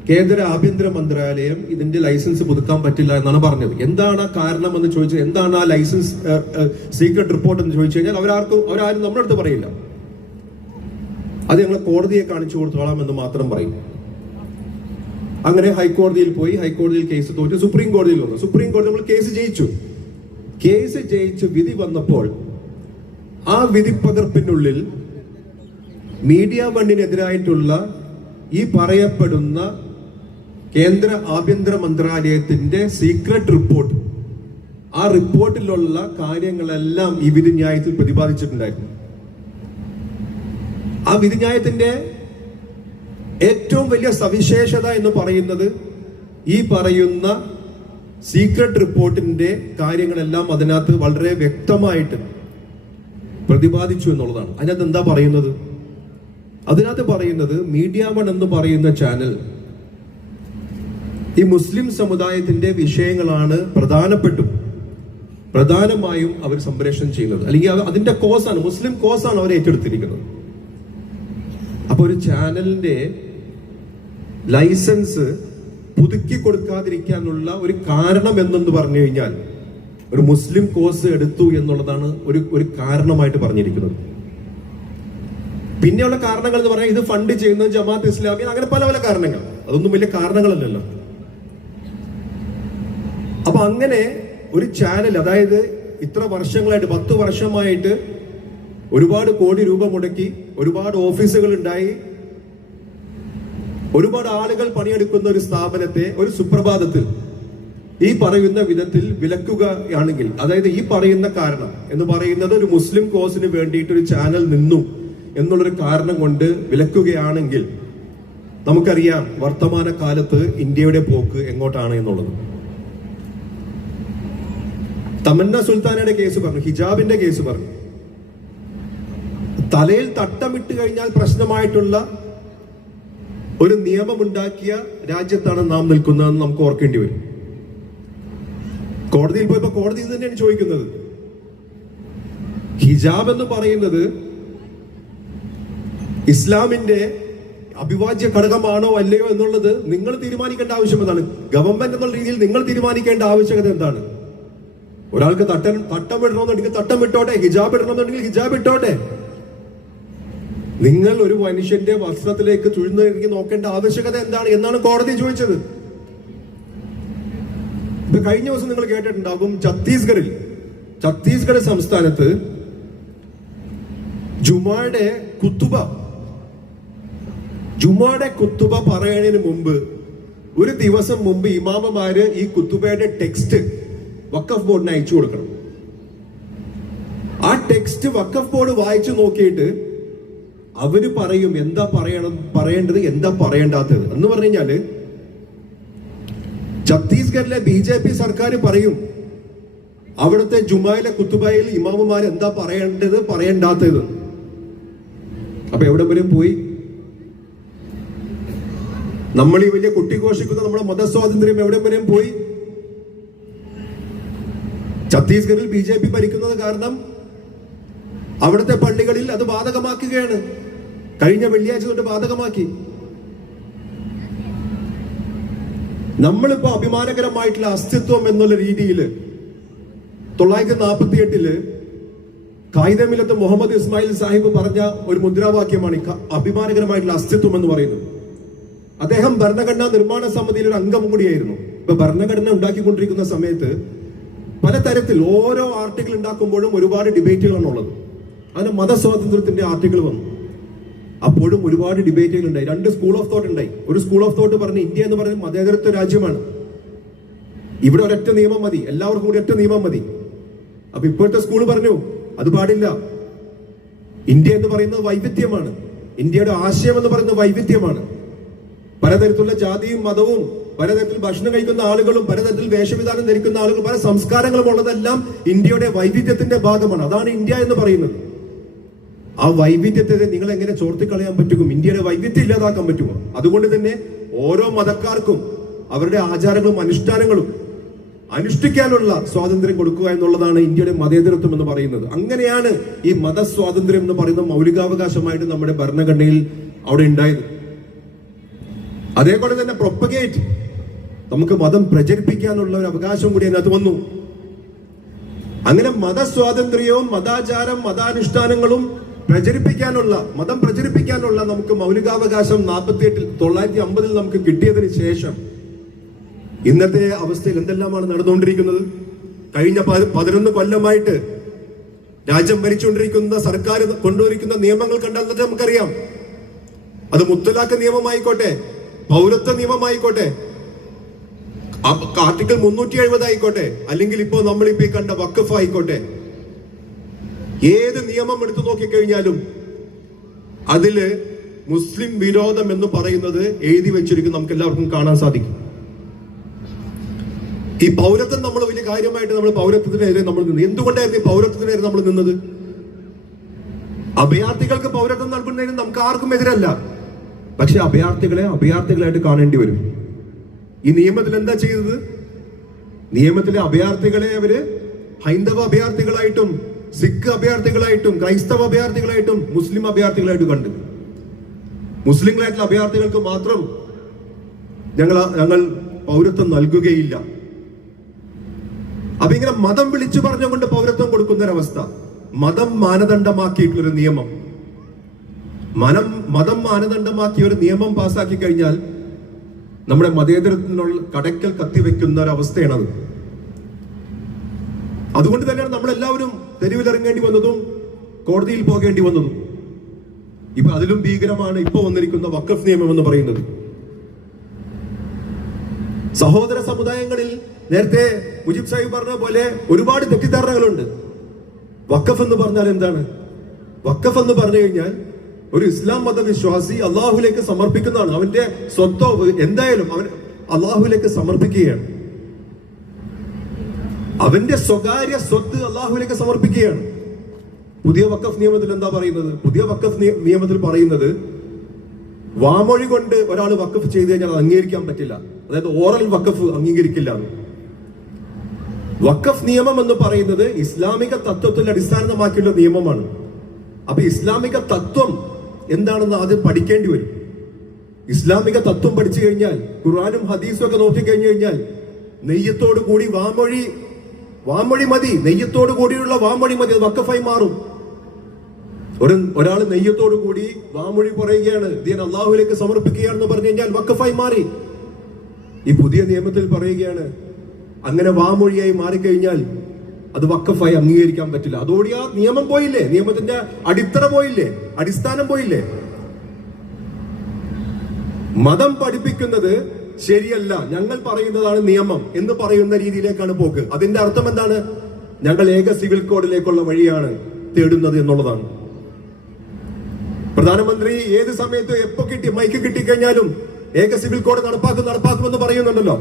കേന്ദ്ര ആഭ്യന്തര മന്ത്രാലയം ഇതിന്റെ ലൈസൻസ് പുതുക്കാൻ പറ്റില്ല എന്നാണ് പറഞ്ഞത്. എന്താണ് കാരണം എന്ന് ചോദിച്ചത്, എന്താണ് ആ ലൈസൻസ് സീക്രട്ട് റിപ്പോർട്ട് എന്ന് ചോദിച്ചു കഴിഞ്ഞാൽ അവരാരും നമ്മുടെ അടുത്ത് പറയില്ല. അത് ഞങ്ങൾ കോടതിയെ കാണിച്ചു കൊടുത്തോളാം എന്ന് മാത്രം പറയും. അങ്ങനെ ഹൈക്കോടതിയിൽ പോയി, ഹൈക്കോടതിയിൽ കേസ് തോറ്റ് സുപ്രീം കോടതിയിൽ വന്നു. സുപ്രീം കോടതി നമ്മൾ കേസ് ജയിച്ചു വിധി വന്നപ്പോൾ ആ വിധിപ്പകർപ്പിനുള്ളിൽ മീഡിയ വണ്ണിനെതിരായിട്ടുള്ള ഈ പറയപ്പെടുന്ന കേന്ദ്ര ആഭ്യന്തര മന്ത്രാലയത്തിന്റെ സീക്രട്ട് റിപ്പോർട്ട്, ആ റിപ്പോർട്ടിലുള്ള കാര്യങ്ങളെല്ലാം ഈ വിധിന്യായത്തിൽ പ്രതിപാദിച്ചിട്ടുണ്ടായിരുന്നു. ആ വിധിന്യായത്തിന്റെ ഏറ്റവും വലിയ സവിശേഷത എന്ന് പറയുന്നത് ഈ പറയുന്ന സീക്രട്ട് റിപ്പോർട്ടിന്റെ കാര്യങ്ങളെല്ലാം അതിനകത്ത് വളരെ വ്യക്തമായിട്ട് പ്രതിപാദിച്ചു എന്നുള്ളതാണ്. അതിനകത്ത് എന്താ പറയുന്നത്? അതിനകത്ത് പറയുന്നത് മീഡിയ വൺ എന്ന് പറയുന്ന ചാനൽ ഈ മുസ്ലിം സമുദായത്തിന്റെ വിഷയങ്ങളാണ് പ്രധാനമായും അവർ സംപ്രേഷണം ചെയ്യുന്നത്, അല്ലെങ്കിൽ അതിന്റെ കോസാണ്, മുസ്ലിം കോസാണ് അവർ ഏറ്റെടുത്തിരിക്കുന്നത്. അപ്പൊ ഒരു ചാനലിന്റെ ലൈസൻസ് പുതുക്കി കൊടുക്കാതിരിക്കാനുള്ള ഒരു കാരണം എന്നെന്ന് പറഞ്ഞു കഴിഞ്ഞാൽ ഒരു മുസ്ലിം കോഴ്സ് എടുത്തു എന്നുള്ളതാണ് ഒരു കാരണമായിട്ട് പറഞ്ഞിരിക്കുന്നത്. പിന്നെയുള്ള കാരണങ്ങൾ എന്ന് പറഞ്ഞാൽ ഇത് ഫണ്ട് ചെയ്യുന്നത് ജമാഅത്ത് ഇസ്ലാമി, അങ്ങനെ പല പല കാരണങ്ങൾ. അതൊന്നും വലിയ കാരണങ്ങളല്ലല്ലോ. അപ്പൊ അങ്ങനെ ഒരു ചാനൽ, അതായത് ഇത്ര വർഷങ്ങളായിട്ട് 10 വർഷമായിട്ട് ഒരുപാട് കോടി രൂപ മുടക്കി, ഒരുപാട് ഓഫീസുകൾ ഉണ്ടായി, ഒരുപാട് ആളുകൾ പണിയെടുക്കുന്ന ഒരു സ്ഥാപനത്തെ ഒരു സുപ്രഭാതത്തിൽ ഈ പറയുന്ന വിധത്തിൽ വിലക്കുകയാണെങ്കിൽ, അതായത് ഈ പറയുന്ന കാരണം എന്ന് പറയുന്നത് ഒരു മുസ്ലിം കോസിന് വേണ്ടിയിട്ട് ഒരു ചാനൽ നിന്നു എന്നുള്ളൊരു കാരണം കൊണ്ട് വിലക്കുകയാണെങ്കിൽ നമുക്കറിയാം വർത്തമാന കാലത്ത് ഇന്ത്യയുടെ പോക്ക് എങ്ങോട്ടാണ് എന്നുള്ളത്. തമന്ന സുൽത്താനയുടെ കേസ് പറഞ്ഞു, ഹിജാബിന്റെ കേസ് പറഞ്ഞു. തലയിൽ തട്ടമിട്ട് കഴിഞ്ഞാൽ പ്രശ്നമായിട്ടുള്ള ഒരു നിയമമുണ്ടാക്കിയ രാജ്യത്താണ് നാം നിൽക്കുന്നതെന്ന് നമുക്ക് ഓർക്കേണ്ടി വരും. കോടതിയിൽ പോയപ്പോ കോടതി ഇത് തന്നെയാണ് ചോദിക്കുന്നത്. ഹിജാബ് എന്ന് പറയുന്നത് ഇസ്ലാമിന്റെ അവിഭാജ്യ ഘടകമാണോ അല്ലയോ എന്നുള്ളത് നിങ്ങൾ തീരുമാനിക്കേണ്ട ആവശ്യം എന്താണ്? ഗവൺമെന്റ് എന്നുള്ള രീതിയിൽ നിങ്ങൾ തീരുമാനിക്കേണ്ട ആവശ്യകത എന്താണ്? ഒരാൾക്ക് തട്ടം ഇടണമെന്നുണ്ടെങ്കിൽ തട്ടം ഇട്ടോട്ടെ, ഹിജാബ് ഇടണമെന്നുണ്ടെങ്കിൽ ഹിജാബ് ഇട്ടോട്ടെ. നിങ്ങൾ ഒരു മനുഷ്യന്റെ വസ്ത്രത്തിലേക്ക് ചുഴ്ന്നിറങ്ങി നോക്കേണ്ട ആവശ്യകത എന്താണ് എന്നാണ് കോടതി ചോദിച്ചത്. ഇപ്പൊ കഴിഞ്ഞ ദിവസം നിങ്ങൾ കേട്ടിട്ടുണ്ടാകും, ഛത്തീസ്ഗഡ് സംസ്ഥാനത്ത് ജുമായുടെ കുത്തുബ പറയുന്നതിന് മുമ്പ് ഒരു ദിവസം മുമ്പ് ഇമാമമാര് ഈ കുത്തുബയുടെ ടെക്സ്റ്റ് വഖഫ് ബോർഡിന് അയച്ചു കൊടുക്കണം. ആ ടെക്സ്റ്റ് വഖഫ് ബോർഡ് വായിച്ചു നോക്കിയിട്ട് അവര് പറയും എന്താ പറയേണ്ടത്, എന്താ പറയേണ്ടാത്തത് എന്ന് പറഞ്ഞു കഴിഞ്ഞാല് ഛത്തീസ്ഗഡിലെ BJP സർക്കാർ പറയും അവിടുത്തെ ജുമായിലെ കുത്തുബയിൽ ഇമാമുമാർ എന്താ പറയേണ്ടത് പറയേണ്ടാത്തത്. അപ്പൊ എവിടെ വരെയും പോയി? നമ്മൾ ഈ വലിയ കുട്ടിഘോഷിക്കുന്ന നമ്മുടെ മതസ്വാതന്ത്ര്യം എവിടെ വരെയും പോയി? ഛത്തീസ്ഗഡിൽ BJP ഭരിക്കുന്നത് കാരണം അവിടുത്തെ പള്ളികളിൽ അത് ബാധകമാക്കുകയാണ്. കഴിഞ്ഞ വെള്ളിയാഴ്ച തൊട്ട് ബാധകമാക്കി. നമ്മളിപ്പോ അഭിമാനകരമായിട്ടുള്ള അസ്തിത്വം എന്നുള്ള രീതിയിൽ 1948 കായിദമില്ലത്ത് മുഹമ്മദ് ഇസ്മായിൽ സാഹിബ് പറഞ്ഞ ഒരു മുദ്രാവാക്യമാണ് അഭിമാനകരമായിട്ടുള്ള അസ്തിത്വം എന്ന് പറയുന്നത്. അദ്ദേഹം ഭരണഘടനാ നിർമ്മാണ സമിതിയിൽ ഒരു അംഗം കൂടിയായിരുന്നു. ഇപ്പൊ ഭരണഘടന ഉണ്ടാക്കിക്കൊണ്ടിരിക്കുന്ന സമയത്ത് പലതരത്തിൽ ഓരോ ആർട്ടിക്കിൾ ഉണ്ടാക്കുമ്പോഴും ഒരുപാട് ഡിബേറ്റുകളാണ് ഉള്ളത്. അതിന് മതസ്വാതന്ത്ര്യത്തിന്റെ ആർട്ടിക്കിൾ വന്നു, അപ്പോഴും ഒരുപാട് ഡിബേറ്റുകൾ ഉണ്ടായി. 2 സ്കൂൾ ഓഫ് തോട്ട് ഉണ്ടായി. ഒരു സ്കൂൾ ഓഫ് തോട്ട് പറഞ്ഞ് ഇന്ത്യ എന്ന് പറയുന്നത് മതേതരത്വ രാജ്യമാണ്, ഇവിടെ ഒരൊറ്റ നിയമം മതി, എല്ലാവർക്കും കൂടി ഒറ്റ നിയമം മതി. അപ്പൊ ഇപ്പോഴത്തെ സ്കൂൾ പറഞ്ഞു അത് പാടില്ല, ഇന്ത്യ എന്ന് പറയുന്നത് വൈവിധ്യമാണ്, ഇന്ത്യയുടെ ആശയം എന്ന് പറയുന്നത് വൈവിധ്യമാണ്. പലതരത്തിലുള്ള ജാതിയും മതവും, പലതരത്തിൽ ഭക്ഷണം കഴിക്കുന്ന ആളുകളും, പലതരത്തിൽ വേഷവിധാനം ധരിക്കുന്ന ആളുകളും, പല സംസ്കാരങ്ങളും ഉള്ളതെല്ലാം ഇന്ത്യയുടെ വൈവിധ്യത്തിന്റെ ഭാഗമാണ്. അതാണ് ഇന്ത്യ എന്ന് പറയുന്നത്. ആ വൈവിധ്യത്തെ നിങ്ങൾ എങ്ങനെ ചോർത്തിക്കളയാൻ പറ്റും? ഇന്ത്യയുടെ വൈവിധ്യം ഇല്ലാതാക്കാൻ പറ്റുമോ? അതുകൊണ്ട് തന്നെ ഓരോ മതക്കാർക്കും അവരുടെ ആചാരങ്ങളും അനുഷ്ഠാനങ്ങളും അനുഷ്ഠിക്കാനുള്ള സ്വാതന്ത്ര്യം കൊടുക്കുക എന്നുള്ളതാണ് ഇന്ത്യയുടെ മതേതരത്വം എന്ന് പറയുന്നത്. അങ്ങനെയാണ് ഈ മതസ്വാതന്ത്ര്യം എന്ന് പറയുന്ന മൗലികാവകാശമായിട്ട് നമ്മുടെ ഭരണഘടനയിൽ അവിടെ ഉണ്ടായത്. അതേപോലെ തന്നെ പ്രൊപ്പഗേറ്റ്, നമുക്ക് മതം പ്രചരിപ്പിക്കാനുള്ള ഒരു അവകാശം കൂടി അതിനകത്ത് വന്നു. അങ്ങനെ മതസ്വാതന്ത്ര്യവും മതാചാരം മതാനുഷ്ഠാനങ്ങളും മതം പ്രചരിപ്പിക്കാനുള്ള നമുക്ക് മൗലികാവകാശം 950 നമുക്ക് കിട്ടിയതിന് ശേഷം ഇന്നത്തെ അവസ്ഥയിൽ എന്തെല്ലാമാണ് നടന്നുകൊണ്ടിരിക്കുന്നത്? കഴിഞ്ഞ 11 കൊല്ലമായിട്ട് രാജ്യം ഭരിച്ചുകൊണ്ടിരിക്കുന്ന സർക്കാർ കൊണ്ടുവരിക്കുന്ന നിയമങ്ങൾ കണ്ടാൽ നമുക്കറിയാം. അത് മുത്തലാഖ് നിയമമായിക്കോട്ടെ, പൗരത്വ നിയമമായിക്കോട്ടെ, ആർട്ടിക്കിൾ 370 ആയിക്കോട്ടെ, അല്ലെങ്കിൽ ഇപ്പോ നമ്മളിപ്പോ കണ്ട വഖഫ് ആയിക്കോട്ടെ, ഏത് നിയമം എടുത്തു നോക്കിക്കഴിഞ്ഞാലും അതില് മുസ്ലിം വിരോധം എന്ന് പറയുന്നത് എഴുതി വെച്ചിരിക്കും, നമുക്ക് എല്ലാവർക്കും കാണാൻ സാധിക്കും. ഈ പൗരത്വം നമ്മൾ വലിയ കാര്യമായിട്ട് നമ്മൾ പൗരത്വത്തിനെതിരെ നമ്മൾ നിന്ന്. എന്തുകൊണ്ടായിരുന്നു ഈ പൗരത്വത്തിനെതിരെ നമ്മൾ നിന്നത്? അഭയാർത്ഥികൾക്ക് പൗരത്വം നൽകുന്നതിന് നമുക്ക് ആർക്കും എതിരല്ല. പക്ഷെ അഭയാർത്ഥികളായിട്ട് കാണേണ്ടി വരും. ഈ നിയമത്തിൽ എന്താ ചെയ്തത്? നിയമത്തിലെ അഭയാർത്ഥികളെ അവര് ഹൈന്ദവ അഭയാർത്ഥികളായിട്ടും സിഖ് അഭയാർത്ഥികളായിട്ടും ക്രൈസ്തവ അഭയാർത്ഥികളായിട്ടും മുസ്ലിം അഭയാർത്ഥികളായിട്ടും കണ്ടു. മുസ്ലിങ്ങളായിട്ടുള്ള അഭയാർത്ഥികൾക്ക് മാത്രം ഞങ്ങൾ പൗരത്വം നൽകുകയില്ല. അപ്പൊ ഇങ്ങനെ മതം വിളിച്ചു പറഞ്ഞുകൊണ്ട് പൗരത്വം കൊടുക്കുന്ന ഒരവസ്ഥ, മതം മാനദണ്ഡമാക്കിയിട്ടുള്ളൊരു നിയമം, മതം മാനദണ്ഡമാക്കിയ ഒരു നിയമം പാസ്സാക്കി കഴിഞ്ഞാൽ നമ്മുടെ മതേതരത്തിനുള്ള കടക്കൽ കത്തിവെക്കുന്ന ഒരവസ്ഥയാണത്. അതുകൊണ്ട് തന്നെയാണ് നമ്മളെല്ലാവരും തെരുവിലിറങ്ങേണ്ടി വന്നതും കോടതിയിൽ പോകേണ്ടി വന്നതും. ഇപ്പൊ അതിലും ഭീകരമാണ് ഇപ്പൊ വന്നിരിക്കുന്ന വഖഫ് നിയമം എന്ന് പറയുന്നത്. സഹോദര സമുദായങ്ങളിൽ നേരത്തെ മുജീബ് സാഹിബ് പറഞ്ഞ പോലെ ഒരുപാട് തെറ്റിദ്ധാരണകളുണ്ട്. വഖഫ് എന്ന് പറഞ്ഞാൽ എന്താണ്? വഖഫ് എന്ന് പറഞ്ഞു കഴിഞ്ഞാൽ ഒരു ഇസ്ലാം മതവിശ്വാസി അള്ളാഹുലേക്ക് സമർപ്പിക്കുന്നതാണ്. അവന്റെ സ്വത്തോ എന്തായാലും അവൻ അള്ളാഹുലേക്ക് സമർപ്പിക്കുകയാണ്. അവന്റെ സ്വകാര്യ സ്വത്ത് അള്ളാഹുലേക്ക് സമർപ്പിക്കുകയാണ്. പുതിയ വഖഫ് നിയമത്തിൽ എന്താ പറയുന്നത്? പുതിയ വഖഫ് നിയമത്തിൽ പറയുന്നത് വാമൊഴി കൊണ്ട് ഒരാൾ വഖഫ് ചെയ്തു കഴിഞ്ഞാൽ അത് അംഗീകരിക്കാൻ പറ്റില്ല. അതായത് ഓറൽ വഖഫ് അംഗീകരിക്കില്ല. വഖഫ് നിയമം എന്ന് പറയുന്നത് ഇസ്ലാമിക തത്വത്തിൽ അടിസ്ഥാനമാക്കിയുള്ള നിയമമാണ്. അപ്പൊ ഇസ്ലാമിക തത്വം എന്താണെന്ന് ആദ്യം പഠിക്കേണ്ടി വരും. ഇസ്ലാമിക തത്വം പഠിച്ചു കഴിഞ്ഞാൽ ഖുർആനും ഹദീസും ഒക്കെ നോക്കിക്കഴിഞ്ഞു കഴിഞ്ഞാൽ നെയ്യത്തോടു കൂടി വാമൊഴി മതി, നെയ്യത്തോടു കൂടിയുള്ള വാമൊഴി മതി, അത് വഖഫായി മാറും. ഒരാൾ നെയ്യത്തോടു കൂടി വാമൊഴി പറയുകയാണ്, ഞാൻ അള്ളാഹുലേക്ക് സമർപ്പിക്കുകയാണെന്ന് പറഞ്ഞു കഴിഞ്ഞാൽ വഖഫായി മാറി. ഈ പുതിയ നിയമത്തിൽ പറയുകയാണ് അങ്ങനെ വാമൊഴിയായി മാറിക്കഴിഞ്ഞാൽ അത് വഖഫായി അംഗീകരിക്കാൻ പറ്റില്ല. അതോടെ ആ നിയമം പോയില്ലേ, നിയമത്തിന്റെ അടിത്തറ പോയില്ലേ, അടിസ്ഥാനം പോയില്ലേ. മതം പഠിപ്പിക്കുന്നത് ശരിയല്ല, ഞങ്ങൾ പറയുന്നതാണ് നിയമം എന്ന് പറയുന്ന രീതിയിലേക്കാണ് പോക്ക്. അതിന്റെ അർത്ഥം എന്താണ്? ഞങ്ങൾ ഏക സിവിൽ കോഡിലേക്കുള്ള വഴിയാണ് തേടുന്നത് എന്നുള്ളതാണ്. പ്രധാനമന്ത്രി ഏത് സമയത്ത് എപ്പോ മൈക്ക് കിട്ടിക്കഴിഞ്ഞാലും ഏക സിവിൽ കോഡ് നടപ്പാക്കുമെന്ന് പറയുന്നുണ്ടല്ലോ.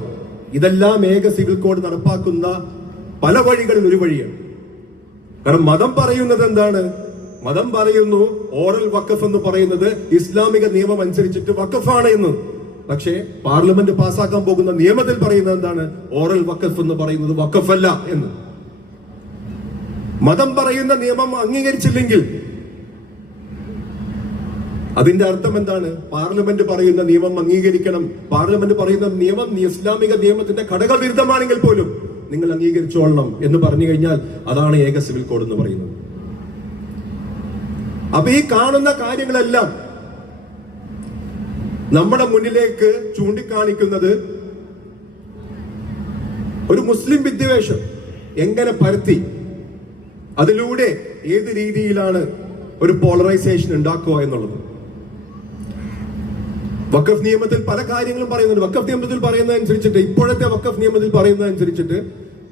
ഇതെല്ലാം ഏക സിവിൽ കോഡ് നടപ്പാക്കുന്ന പല വഴികളിൽ ഒരു വഴിയാണ്. കാരണം മതം പറയുന്നത് എന്താണ്? മതം പറയുന്നു ഓറൽ വഖഫ് എന്ന് പറയുന്നത് ഇസ്ലാമിക നിയമം അനുസരിച്ചിട്ട് വഖഫാണ് എന്ന്. പക്ഷേ പാർലമെന്റ് പാസ്സാക്കാൻ പോകുന്ന നിയമത്തിൽ പറയുന്നത് എന്താണ്? ഓറൽ വഖഫ് എന്ന് പറയുന്നത് വഖഫല്ല എന്ന്. മതം പറയുന്ന നിയമം അംഗീകരിച്ചില്ലെങ്കിൽ അതിന്റെ അർത്ഥം എന്താണ്? പാർലമെന്റ് പറയുന്ന നിയമം അംഗീകരിക്കണം. പാർലമെന്റ് പറയുന്ന നിയമം ഇസ്ലാമിക നിയമത്തിന്റെ ഘടകവിരുദ്ധമാണെങ്കിൽ പോലും നിങ്ങൾ അംഗീകരിച്ചോളണം എന്ന് പറഞ്ഞു കഴിഞ്ഞാൽ അതാണ് ഏക സിവിൽ കോഡ് എന്ന് പറയുന്നത്. അപ്പൊ ഈ കാണുന്ന കാര്യങ്ങളെല്ലാം നമ്മുടെ മുന്നിലേക്ക് ചൂണ്ടിക്കാണിക്കുന്നത് ഒരു മുസ്ലിം വിദ്വേഷം എങ്ങനെ പരത്തി അതിലൂടെ ഏത് രീതിയിലാണ് ഒരു പോളറൈസേഷൻ ഉണ്ടാക്കുക എന്നുള്ളത്. വഖഫ് നിയമത്തിൽ പല കാര്യങ്ങളും പറയുന്നുണ്ട്. വഖഫ് നിയമത്തിൽ പറയുന്നതനുസരിച്ചിട്ട്, ഇപ്പോഴത്തെ വഖഫ് നിയമത്തിൽ പറയുന്നതനുസരിച്ചിട്ട്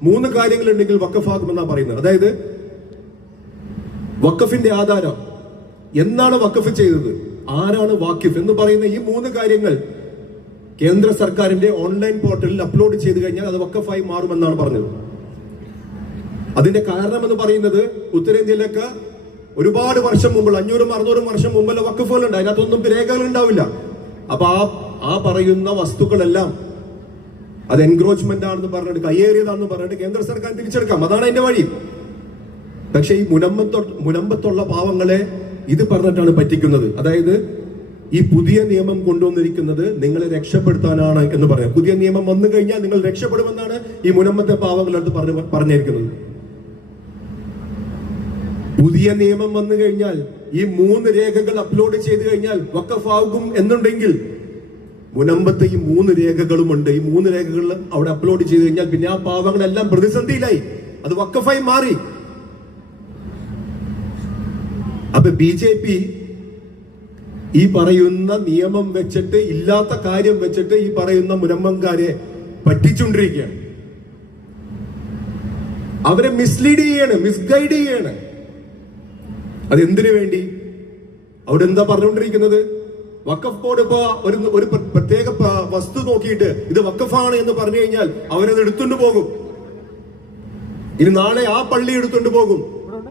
3 കാര്യങ്ങളുണ്ടെങ്കിൽ വഖഫാകുമെന്നാണ് പറയുന്നത്. അതായത് വഖഫിന്റെ ആധാരം, എന്നാണ് വഖഫ് ചെയ്തത്, ആരാണ് വാക്കിഫ് എന്ന് പറയുന്ന ഈ 3 കാര്യങ്ങൾ കേന്ദ്ര സർക്കാരിന്റെ ഓൺലൈൻ പോർട്ടലിൽ അപ്ലോഡ് ചെയ്ത് കഴിഞ്ഞാൽ അത് വഖഫായി മാറുമെന്നാണ് പറഞ്ഞത്. അതിന്റെ കാരണം എന്ന് പറയുന്നത് ഉത്തരേന്ത്യയിലൊക്കെ ഒരുപാട് വർഷം മുമ്പ് 500-600 വർഷം മുമ്പുള്ള വഖഫുകളുണ്ട്. അതിനകത്തൊന്നും രേഖകൾ ഉണ്ടാവില്ല. അപ്പൊ ആ പറയുന്ന വസ്തുക്കളെല്ലാം അത് എൻക്രോച്ച്മെന്റ് ആണെന്ന് പറഞ്ഞിട്ട്, കയ്യേറിയതാണെന്ന് പറഞ്ഞിട്ട് കേന്ദ്ര സർക്കാർ തിരിച്ചെടുക്കാം. അതാണ് അതിന്റെ വഴി. പക്ഷെ ഈ മുനമ്പത്തുള്ള പാവങ്ങളെ ഇത് പറഞ്ഞിട്ടാണ് പറ്റിക്കുന്നത്. അതായത് ഈ പുതിയ നിയമം കൊണ്ടുവന്നിരിക്കുന്നത് നിങ്ങളെ രക്ഷപ്പെടുത്താനാണ് എന്ന് പറയാം. പുതിയ നിയമം വന്നു കഴിഞ്ഞാൽ നിങ്ങൾ രക്ഷപ്പെടുമെന്നാണ് ഈ മുനമ്പത്തെ പാവങ്ങളടുത്ത് പറഞ്ഞിരിക്കുന്നത്. പുതിയ നിയമം വന്നു കഴിഞ്ഞാൽ ഈ 3 രേഖകൾ അപ്ലോഡ് ചെയ്ത് കഴിഞ്ഞാൽ വഖഫാകും എന്നുണ്ടെങ്കിൽ മുനമ്പത്തെ ഈ 3 രേഖകളുമുണ്ട്. ഈ 3 രേഖകൾ അവിടെ അപ്ലോഡ് ചെയ്ത് കഴിഞ്ഞാൽ പിന്നെ ആ പാവങ്ങളെല്ലാം പ്രതിസന്ധിയിലായി, അത് വഖഫായി മാറി. അപ്പൊ BJP ഈ പറയുന്ന നിയമം വെച്ചിട്ട്, ഇല്ലാത്ത കാര്യം വെച്ചിട്ട് ഈ പറയുന്ന മുനമ്പംകാരെ പറ്റിച്ചുകൊണ്ടിരിക്കുകയാണ്. അവരെ മിസ്ലീഡ് ചെയ്യാണ്, മിസ്ഗൈഡ് ചെയ്യാണ്. അതെന്തിനു വേണ്ടി? അവിടെ എന്താ പറഞ്ഞുകൊണ്ടിരിക്കുന്നത്? വഖഫ് ബോർഡ് ഇപ്പൊ ഒരു പ്രത്യേക വസ്തു നോക്കിയിട്ട് ഇത് വഖഫാണ് എന്ന് പറഞ്ഞു കഴിഞ്ഞാൽ അവരത് എടുത്തുകൊണ്ട് പോകും. ഇനി നാളെ ആ പള്ളി എടുത്തുകൊണ്ട് പോകും,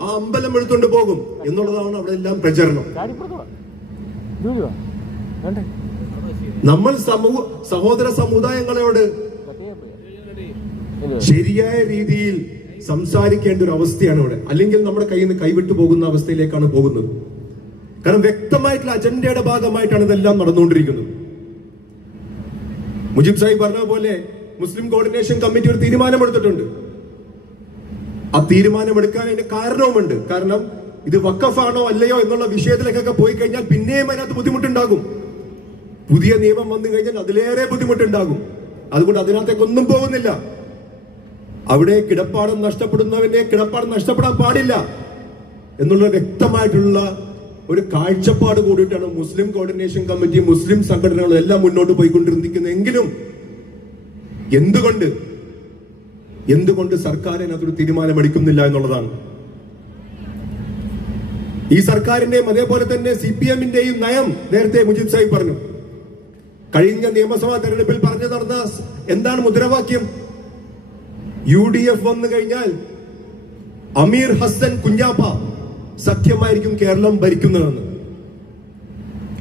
ആ അമ്പലം എടുത്തുകൊണ്ട് പോകും എന്നുള്ളതാണ് അവിടെ എല്ലാം പ്രചരണം. നമ്മൾ സഹോദര സമുദായങ്ങളോട് ശരിയായ രീതിയിൽ സംസാരിക്കേണ്ട ഒരു അവസ്ഥയാണ് ഇവിടെ. അല്ലെങ്കിൽ നമ്മുടെ കയ്യിൽ നിന്ന് കൈവിട്ടു പോകുന്ന അവസ്ഥയിലേക്കാണ് പോകുന്നത്. കാരണം വ്യക്തമായിട്ടുള്ള അജണ്ടയുടെ ഭാഗമായിട്ടാണ് ഇതെല്ലാം നടന്നുകൊണ്ടിരിക്കുന്നത്. മുജീബ് സാഹിബ് പറഞ്ഞ പോലെ മുസ്ലിം കോർഡിനേഷൻ കമ്മിറ്റി ഒരു തീരുമാനമെടുത്തിട്ടുണ്ട്. ആ തീരുമാനമെടുക്കാൻ അതിന്റെ കാരണവുമുണ്ട്. കാരണം ഇത് വഖഫാണോ അല്ലയോ എന്നുള്ള വിഷയത്തിലേക്കൊക്കെ പോയി കഴിഞ്ഞാൽ പിന്നെയും അതിനകത്ത് ബുദ്ധിമുട്ടുണ്ടാകും. പുതിയ നിയമം വന്നു കഴിഞ്ഞാൽ അതിലേറെ ബുദ്ധിമുട്ടുണ്ടാകും. അതുകൊണ്ട് അതിനകത്തേക്കൊന്നും പോകുന്നില്ല. അവിടെ കിടപ്പാടം നഷ്ടപ്പെടുന്നവനെ കിടപ്പാടം നഷ്ടപ്പെടാൻ പാടില്ല എന്നുള്ള വ്യക്തമായിട്ടുള്ള ഒരു കാഴ്ചപ്പാട് കൂടിയിട്ടാണ് മുസ്ലിം കോർഡിനേഷൻ കമ്മിറ്റി, മുസ്ലിം സംഘടനകളും എല്ലാം മുന്നോട്ട് പോയിക്കൊണ്ടിരിക്കുന്നതെങ്കിലും എന്തുകൊണ്ട് സർക്കാർ അതിനകത്തൊരു തീരുമാനമെടുക്കുന്നില്ല എന്നുള്ളതാണ്. ഈ സർക്കാരിന്റെയും അതേപോലെ തന്നെ CPM-ന്റെയും നയം നേരത്തെ മുജീബ് സാഹിബ് പറഞ്ഞു. കഴിഞ്ഞ നിയമസഭാ തെരഞ്ഞെടുപ്പിൽ പറഞ്ഞു നടന്ന എന്താണ് മുദ്രാവാക്യം? UDF വന്നു കഴിഞ്ഞാൽ അമീർ ഹസൻ കുഞ്ഞാപ്പ സഖ്യമായിരിക്കും കേരളം ഭരിക്കുന്നതെന്ന്.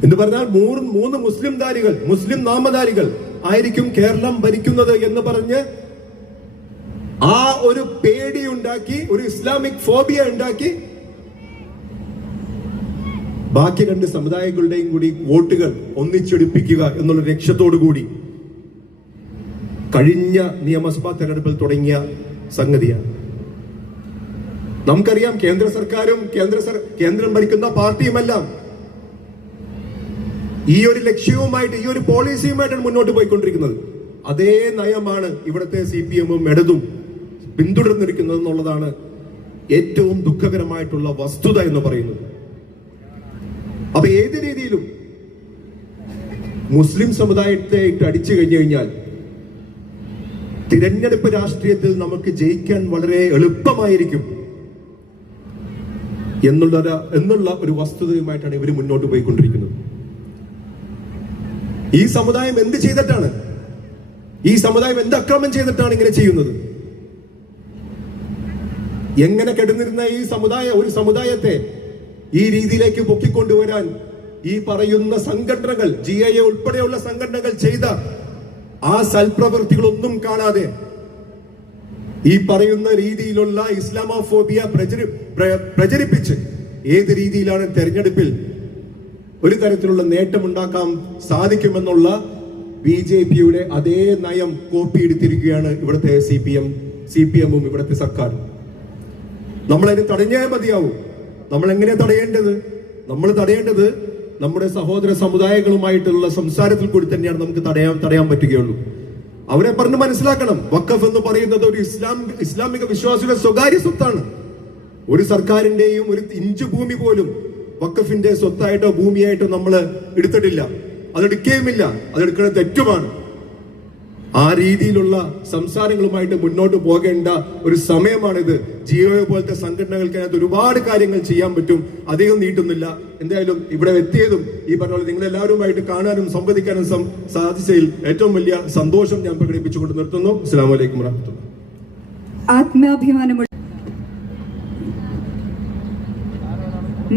എന്ന് പറഞ്ഞാൽ 3 മുസ്ലിം നാമധാരികൾ ആയിരിക്കും കേരളം ഭരിക്കുന്നത് എന്ന് പറഞ്ഞ് ആ ഒരു പേടി ഉണ്ടാക്കി, ഒരു ഇസ്ലാമിക് ഫോബിയ ഉണ്ടാക്കി ബാക്കി 2 സമുദായങ്ങളുടെയും കൂടി വോട്ടുകൾ ഒന്നിച്ചെടുപ്പിക്കുക എന്നുള്ള ലക്ഷ്യത്തോടു കൂടി കഴിഞ്ഞ നിയമസഭാ തെരഞ്ഞെടുപ്പിൽ തുടങ്ങിയ സംഗതിയാണ്. നമുക്കറിയാം കേന്ദ്ര സർക്കാരും കേന്ദ്രം ഭരിക്കുന്ന പാർട്ടിയുമെല്ലാം ഈ ഒരു ലക്ഷ്യവുമായിട്ട്, ഈ ഒരു പോളിസിയുമായിട്ടാണ് മുന്നോട്ട് പോയിക്കൊണ്ടിരിക്കുന്നത്. അതേ നയമാണ് ഇവിടുത്തെ CPM-ഉം ഇടതും പിന്തുടർന്നിരിക്കുന്നത് എന്നുള്ളതാണ് ഏറ്റവും ദുഃഖകരമായിട്ടുള്ള വസ്തുത എന്ന് പറയുന്നത്. അപ്പൊ ഏത് രീതിയിലും മുസ്ലിം സമുദായത്തെ ഇട്ട് അടിച്ചു കഴിഞ്ഞു കഴിഞ്ഞാൽ തിരഞ്ഞെടുപ്പ് രാഷ്ട്രീയത്തിൽ നമുക്ക് ജയിക്കാൻ വളരെ എളുപ്പമായിരിക്കും എന്നുള്ള ഒരു വസ്തുതയുമായിട്ടാണ് ഇവർ മുന്നോട്ട് പോയിക്കൊണ്ടിരിക്കുന്നത്. ഈ സമുദായം എന്ത് ചെയ്തിട്ടാണ്, ഈ സമുദായം എന്ത് അക്രമം ചെയ്തിട്ടാണ് ഇങ്ങനെ ചെയ്യുന്നത്? എങ്ങനെ കിടന്നിരുന്ന ഒരു സമുദായത്തെ ഈ രീതിയിലേക്ക് പൊക്കിക്കൊണ്ടുവരാൻ ഈ പറയുന്ന സംഘടനകൾ, GIA ഉൾപ്പെടെയുള്ള സംഘടനകൾ ചെയ്ത ആ സൽപ്രവൃത്തികളൊന്നും കാണാതെ ഈ പറയുന്ന രീതിയിലുള്ള ഇസ്ലാമോഫോബിയ പ്രചരിപ്പിച്ച് ഏത് രീതിയിലാണ് തെരഞ്ഞെടുപ്പിൽ ഒരു തരത്തിലുള്ള നേട്ടമുണ്ടാക്കാൻ സാധിക്കുമെന്നുള്ള BJP-യുടെ അതേ നയം കോപ്പി എടുത്തിരിക്കുകയാണ് ഇവിടുത്തെ CPM-ഉം ഇവിടുത്തെ സർക്കാർ. നമ്മളതിനെ തടഞ്ഞേ മതിയാവും. നമ്മൾ എങ്ങനെ തടയേണ്ടത്? നമ്മൾ തടയേണ്ടത് നമ്മുടെ സഹോദര സമുദായങ്ങളുമായിട്ടുള്ള സംസാരത്തിൽ കൂടി തന്നെയാണ് നമുക്ക് തടയാൻ പറ്റുകയുള്ളൂ. അവരെ പറഞ്ഞ് മനസ്സിലാക്കണം, വഖഫ് എന്ന് പറയുന്നത് ഒരു ഇസ്ലാമിക വിശ്വാസിയുടെ സ്വകാര്യ സ്വത്താണ്. ഒരു സർക്കാരിന്റെയും ഒരു ഇഞ്ച് ഭൂമി പോലും വഖഫിന്റെ സ്വത്തായിട്ടോ ഭൂമിയായിട്ടോ നമ്മൾ എടുത്തിട്ടില്ല, അതെടുക്കുകയുമില്ല. അതെടുക്കുന്നത് തെറ്റുമാണ്. ആ രീതിയിലുള്ള സംസാരങ്ങളുമായിട്ട് മുന്നോട്ട് പോകേണ്ട ഒരു സമയമാണിത്. GIA പോലത്തെ സംഘടനകൾക്ക് അതിനകത്ത് ഒരുപാട് കാര്യങ്ങൾ ചെയ്യാൻ പറ്റും. അധികം നീട്ടുന്നില്ല. എന്തായാലും ഇവിടെ എത്തിയതും ഈ പറഞ്ഞ പോലെ നിങ്ങൾ എല്ലാവരുമായിട്ട് കാണാനും സംവദിക്കാനും സാധിച്ചതിൽ ഏറ്റവും വലിയ സന്തോഷം ഞാൻ പ്രകടിപ്പിച്ചുകൊണ്ട് നിർത്തുന്നു. അസ്സലാമു അലൈക്കും വറഹ്മത്തുള്ളാഹി. ആത്മാഭിമാനമുള്ള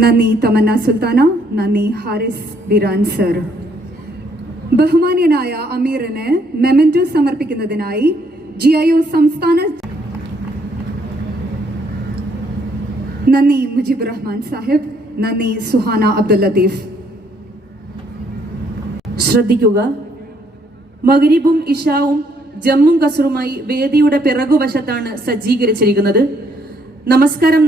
നന്ദി തമന്ന സുൽത്താന, നന്ദി ഹാരിസ് ബിരാൻ സർ. ബഹുമാന്യനായ അമീറിന് മെമന്റോ സമർപ്പിക്കുന്നതിനായി GIO സംസ്ഥാന നന്ദി മുജീബ് റഹ്മാൻ സാഹിബ്, നന്ദി സുഹാന അബ്ദുൽ ലത്തീഫ്. ശ്രദ്ധിക്കുക, മഗ്രിബും ഇശാവും ജമ്മും കസറുമായി വേദിയുടെ പിറകുവശത്താണ് സജ്ജീകരിച്ചിരിക്കുന്നത്. നമസ്കാരം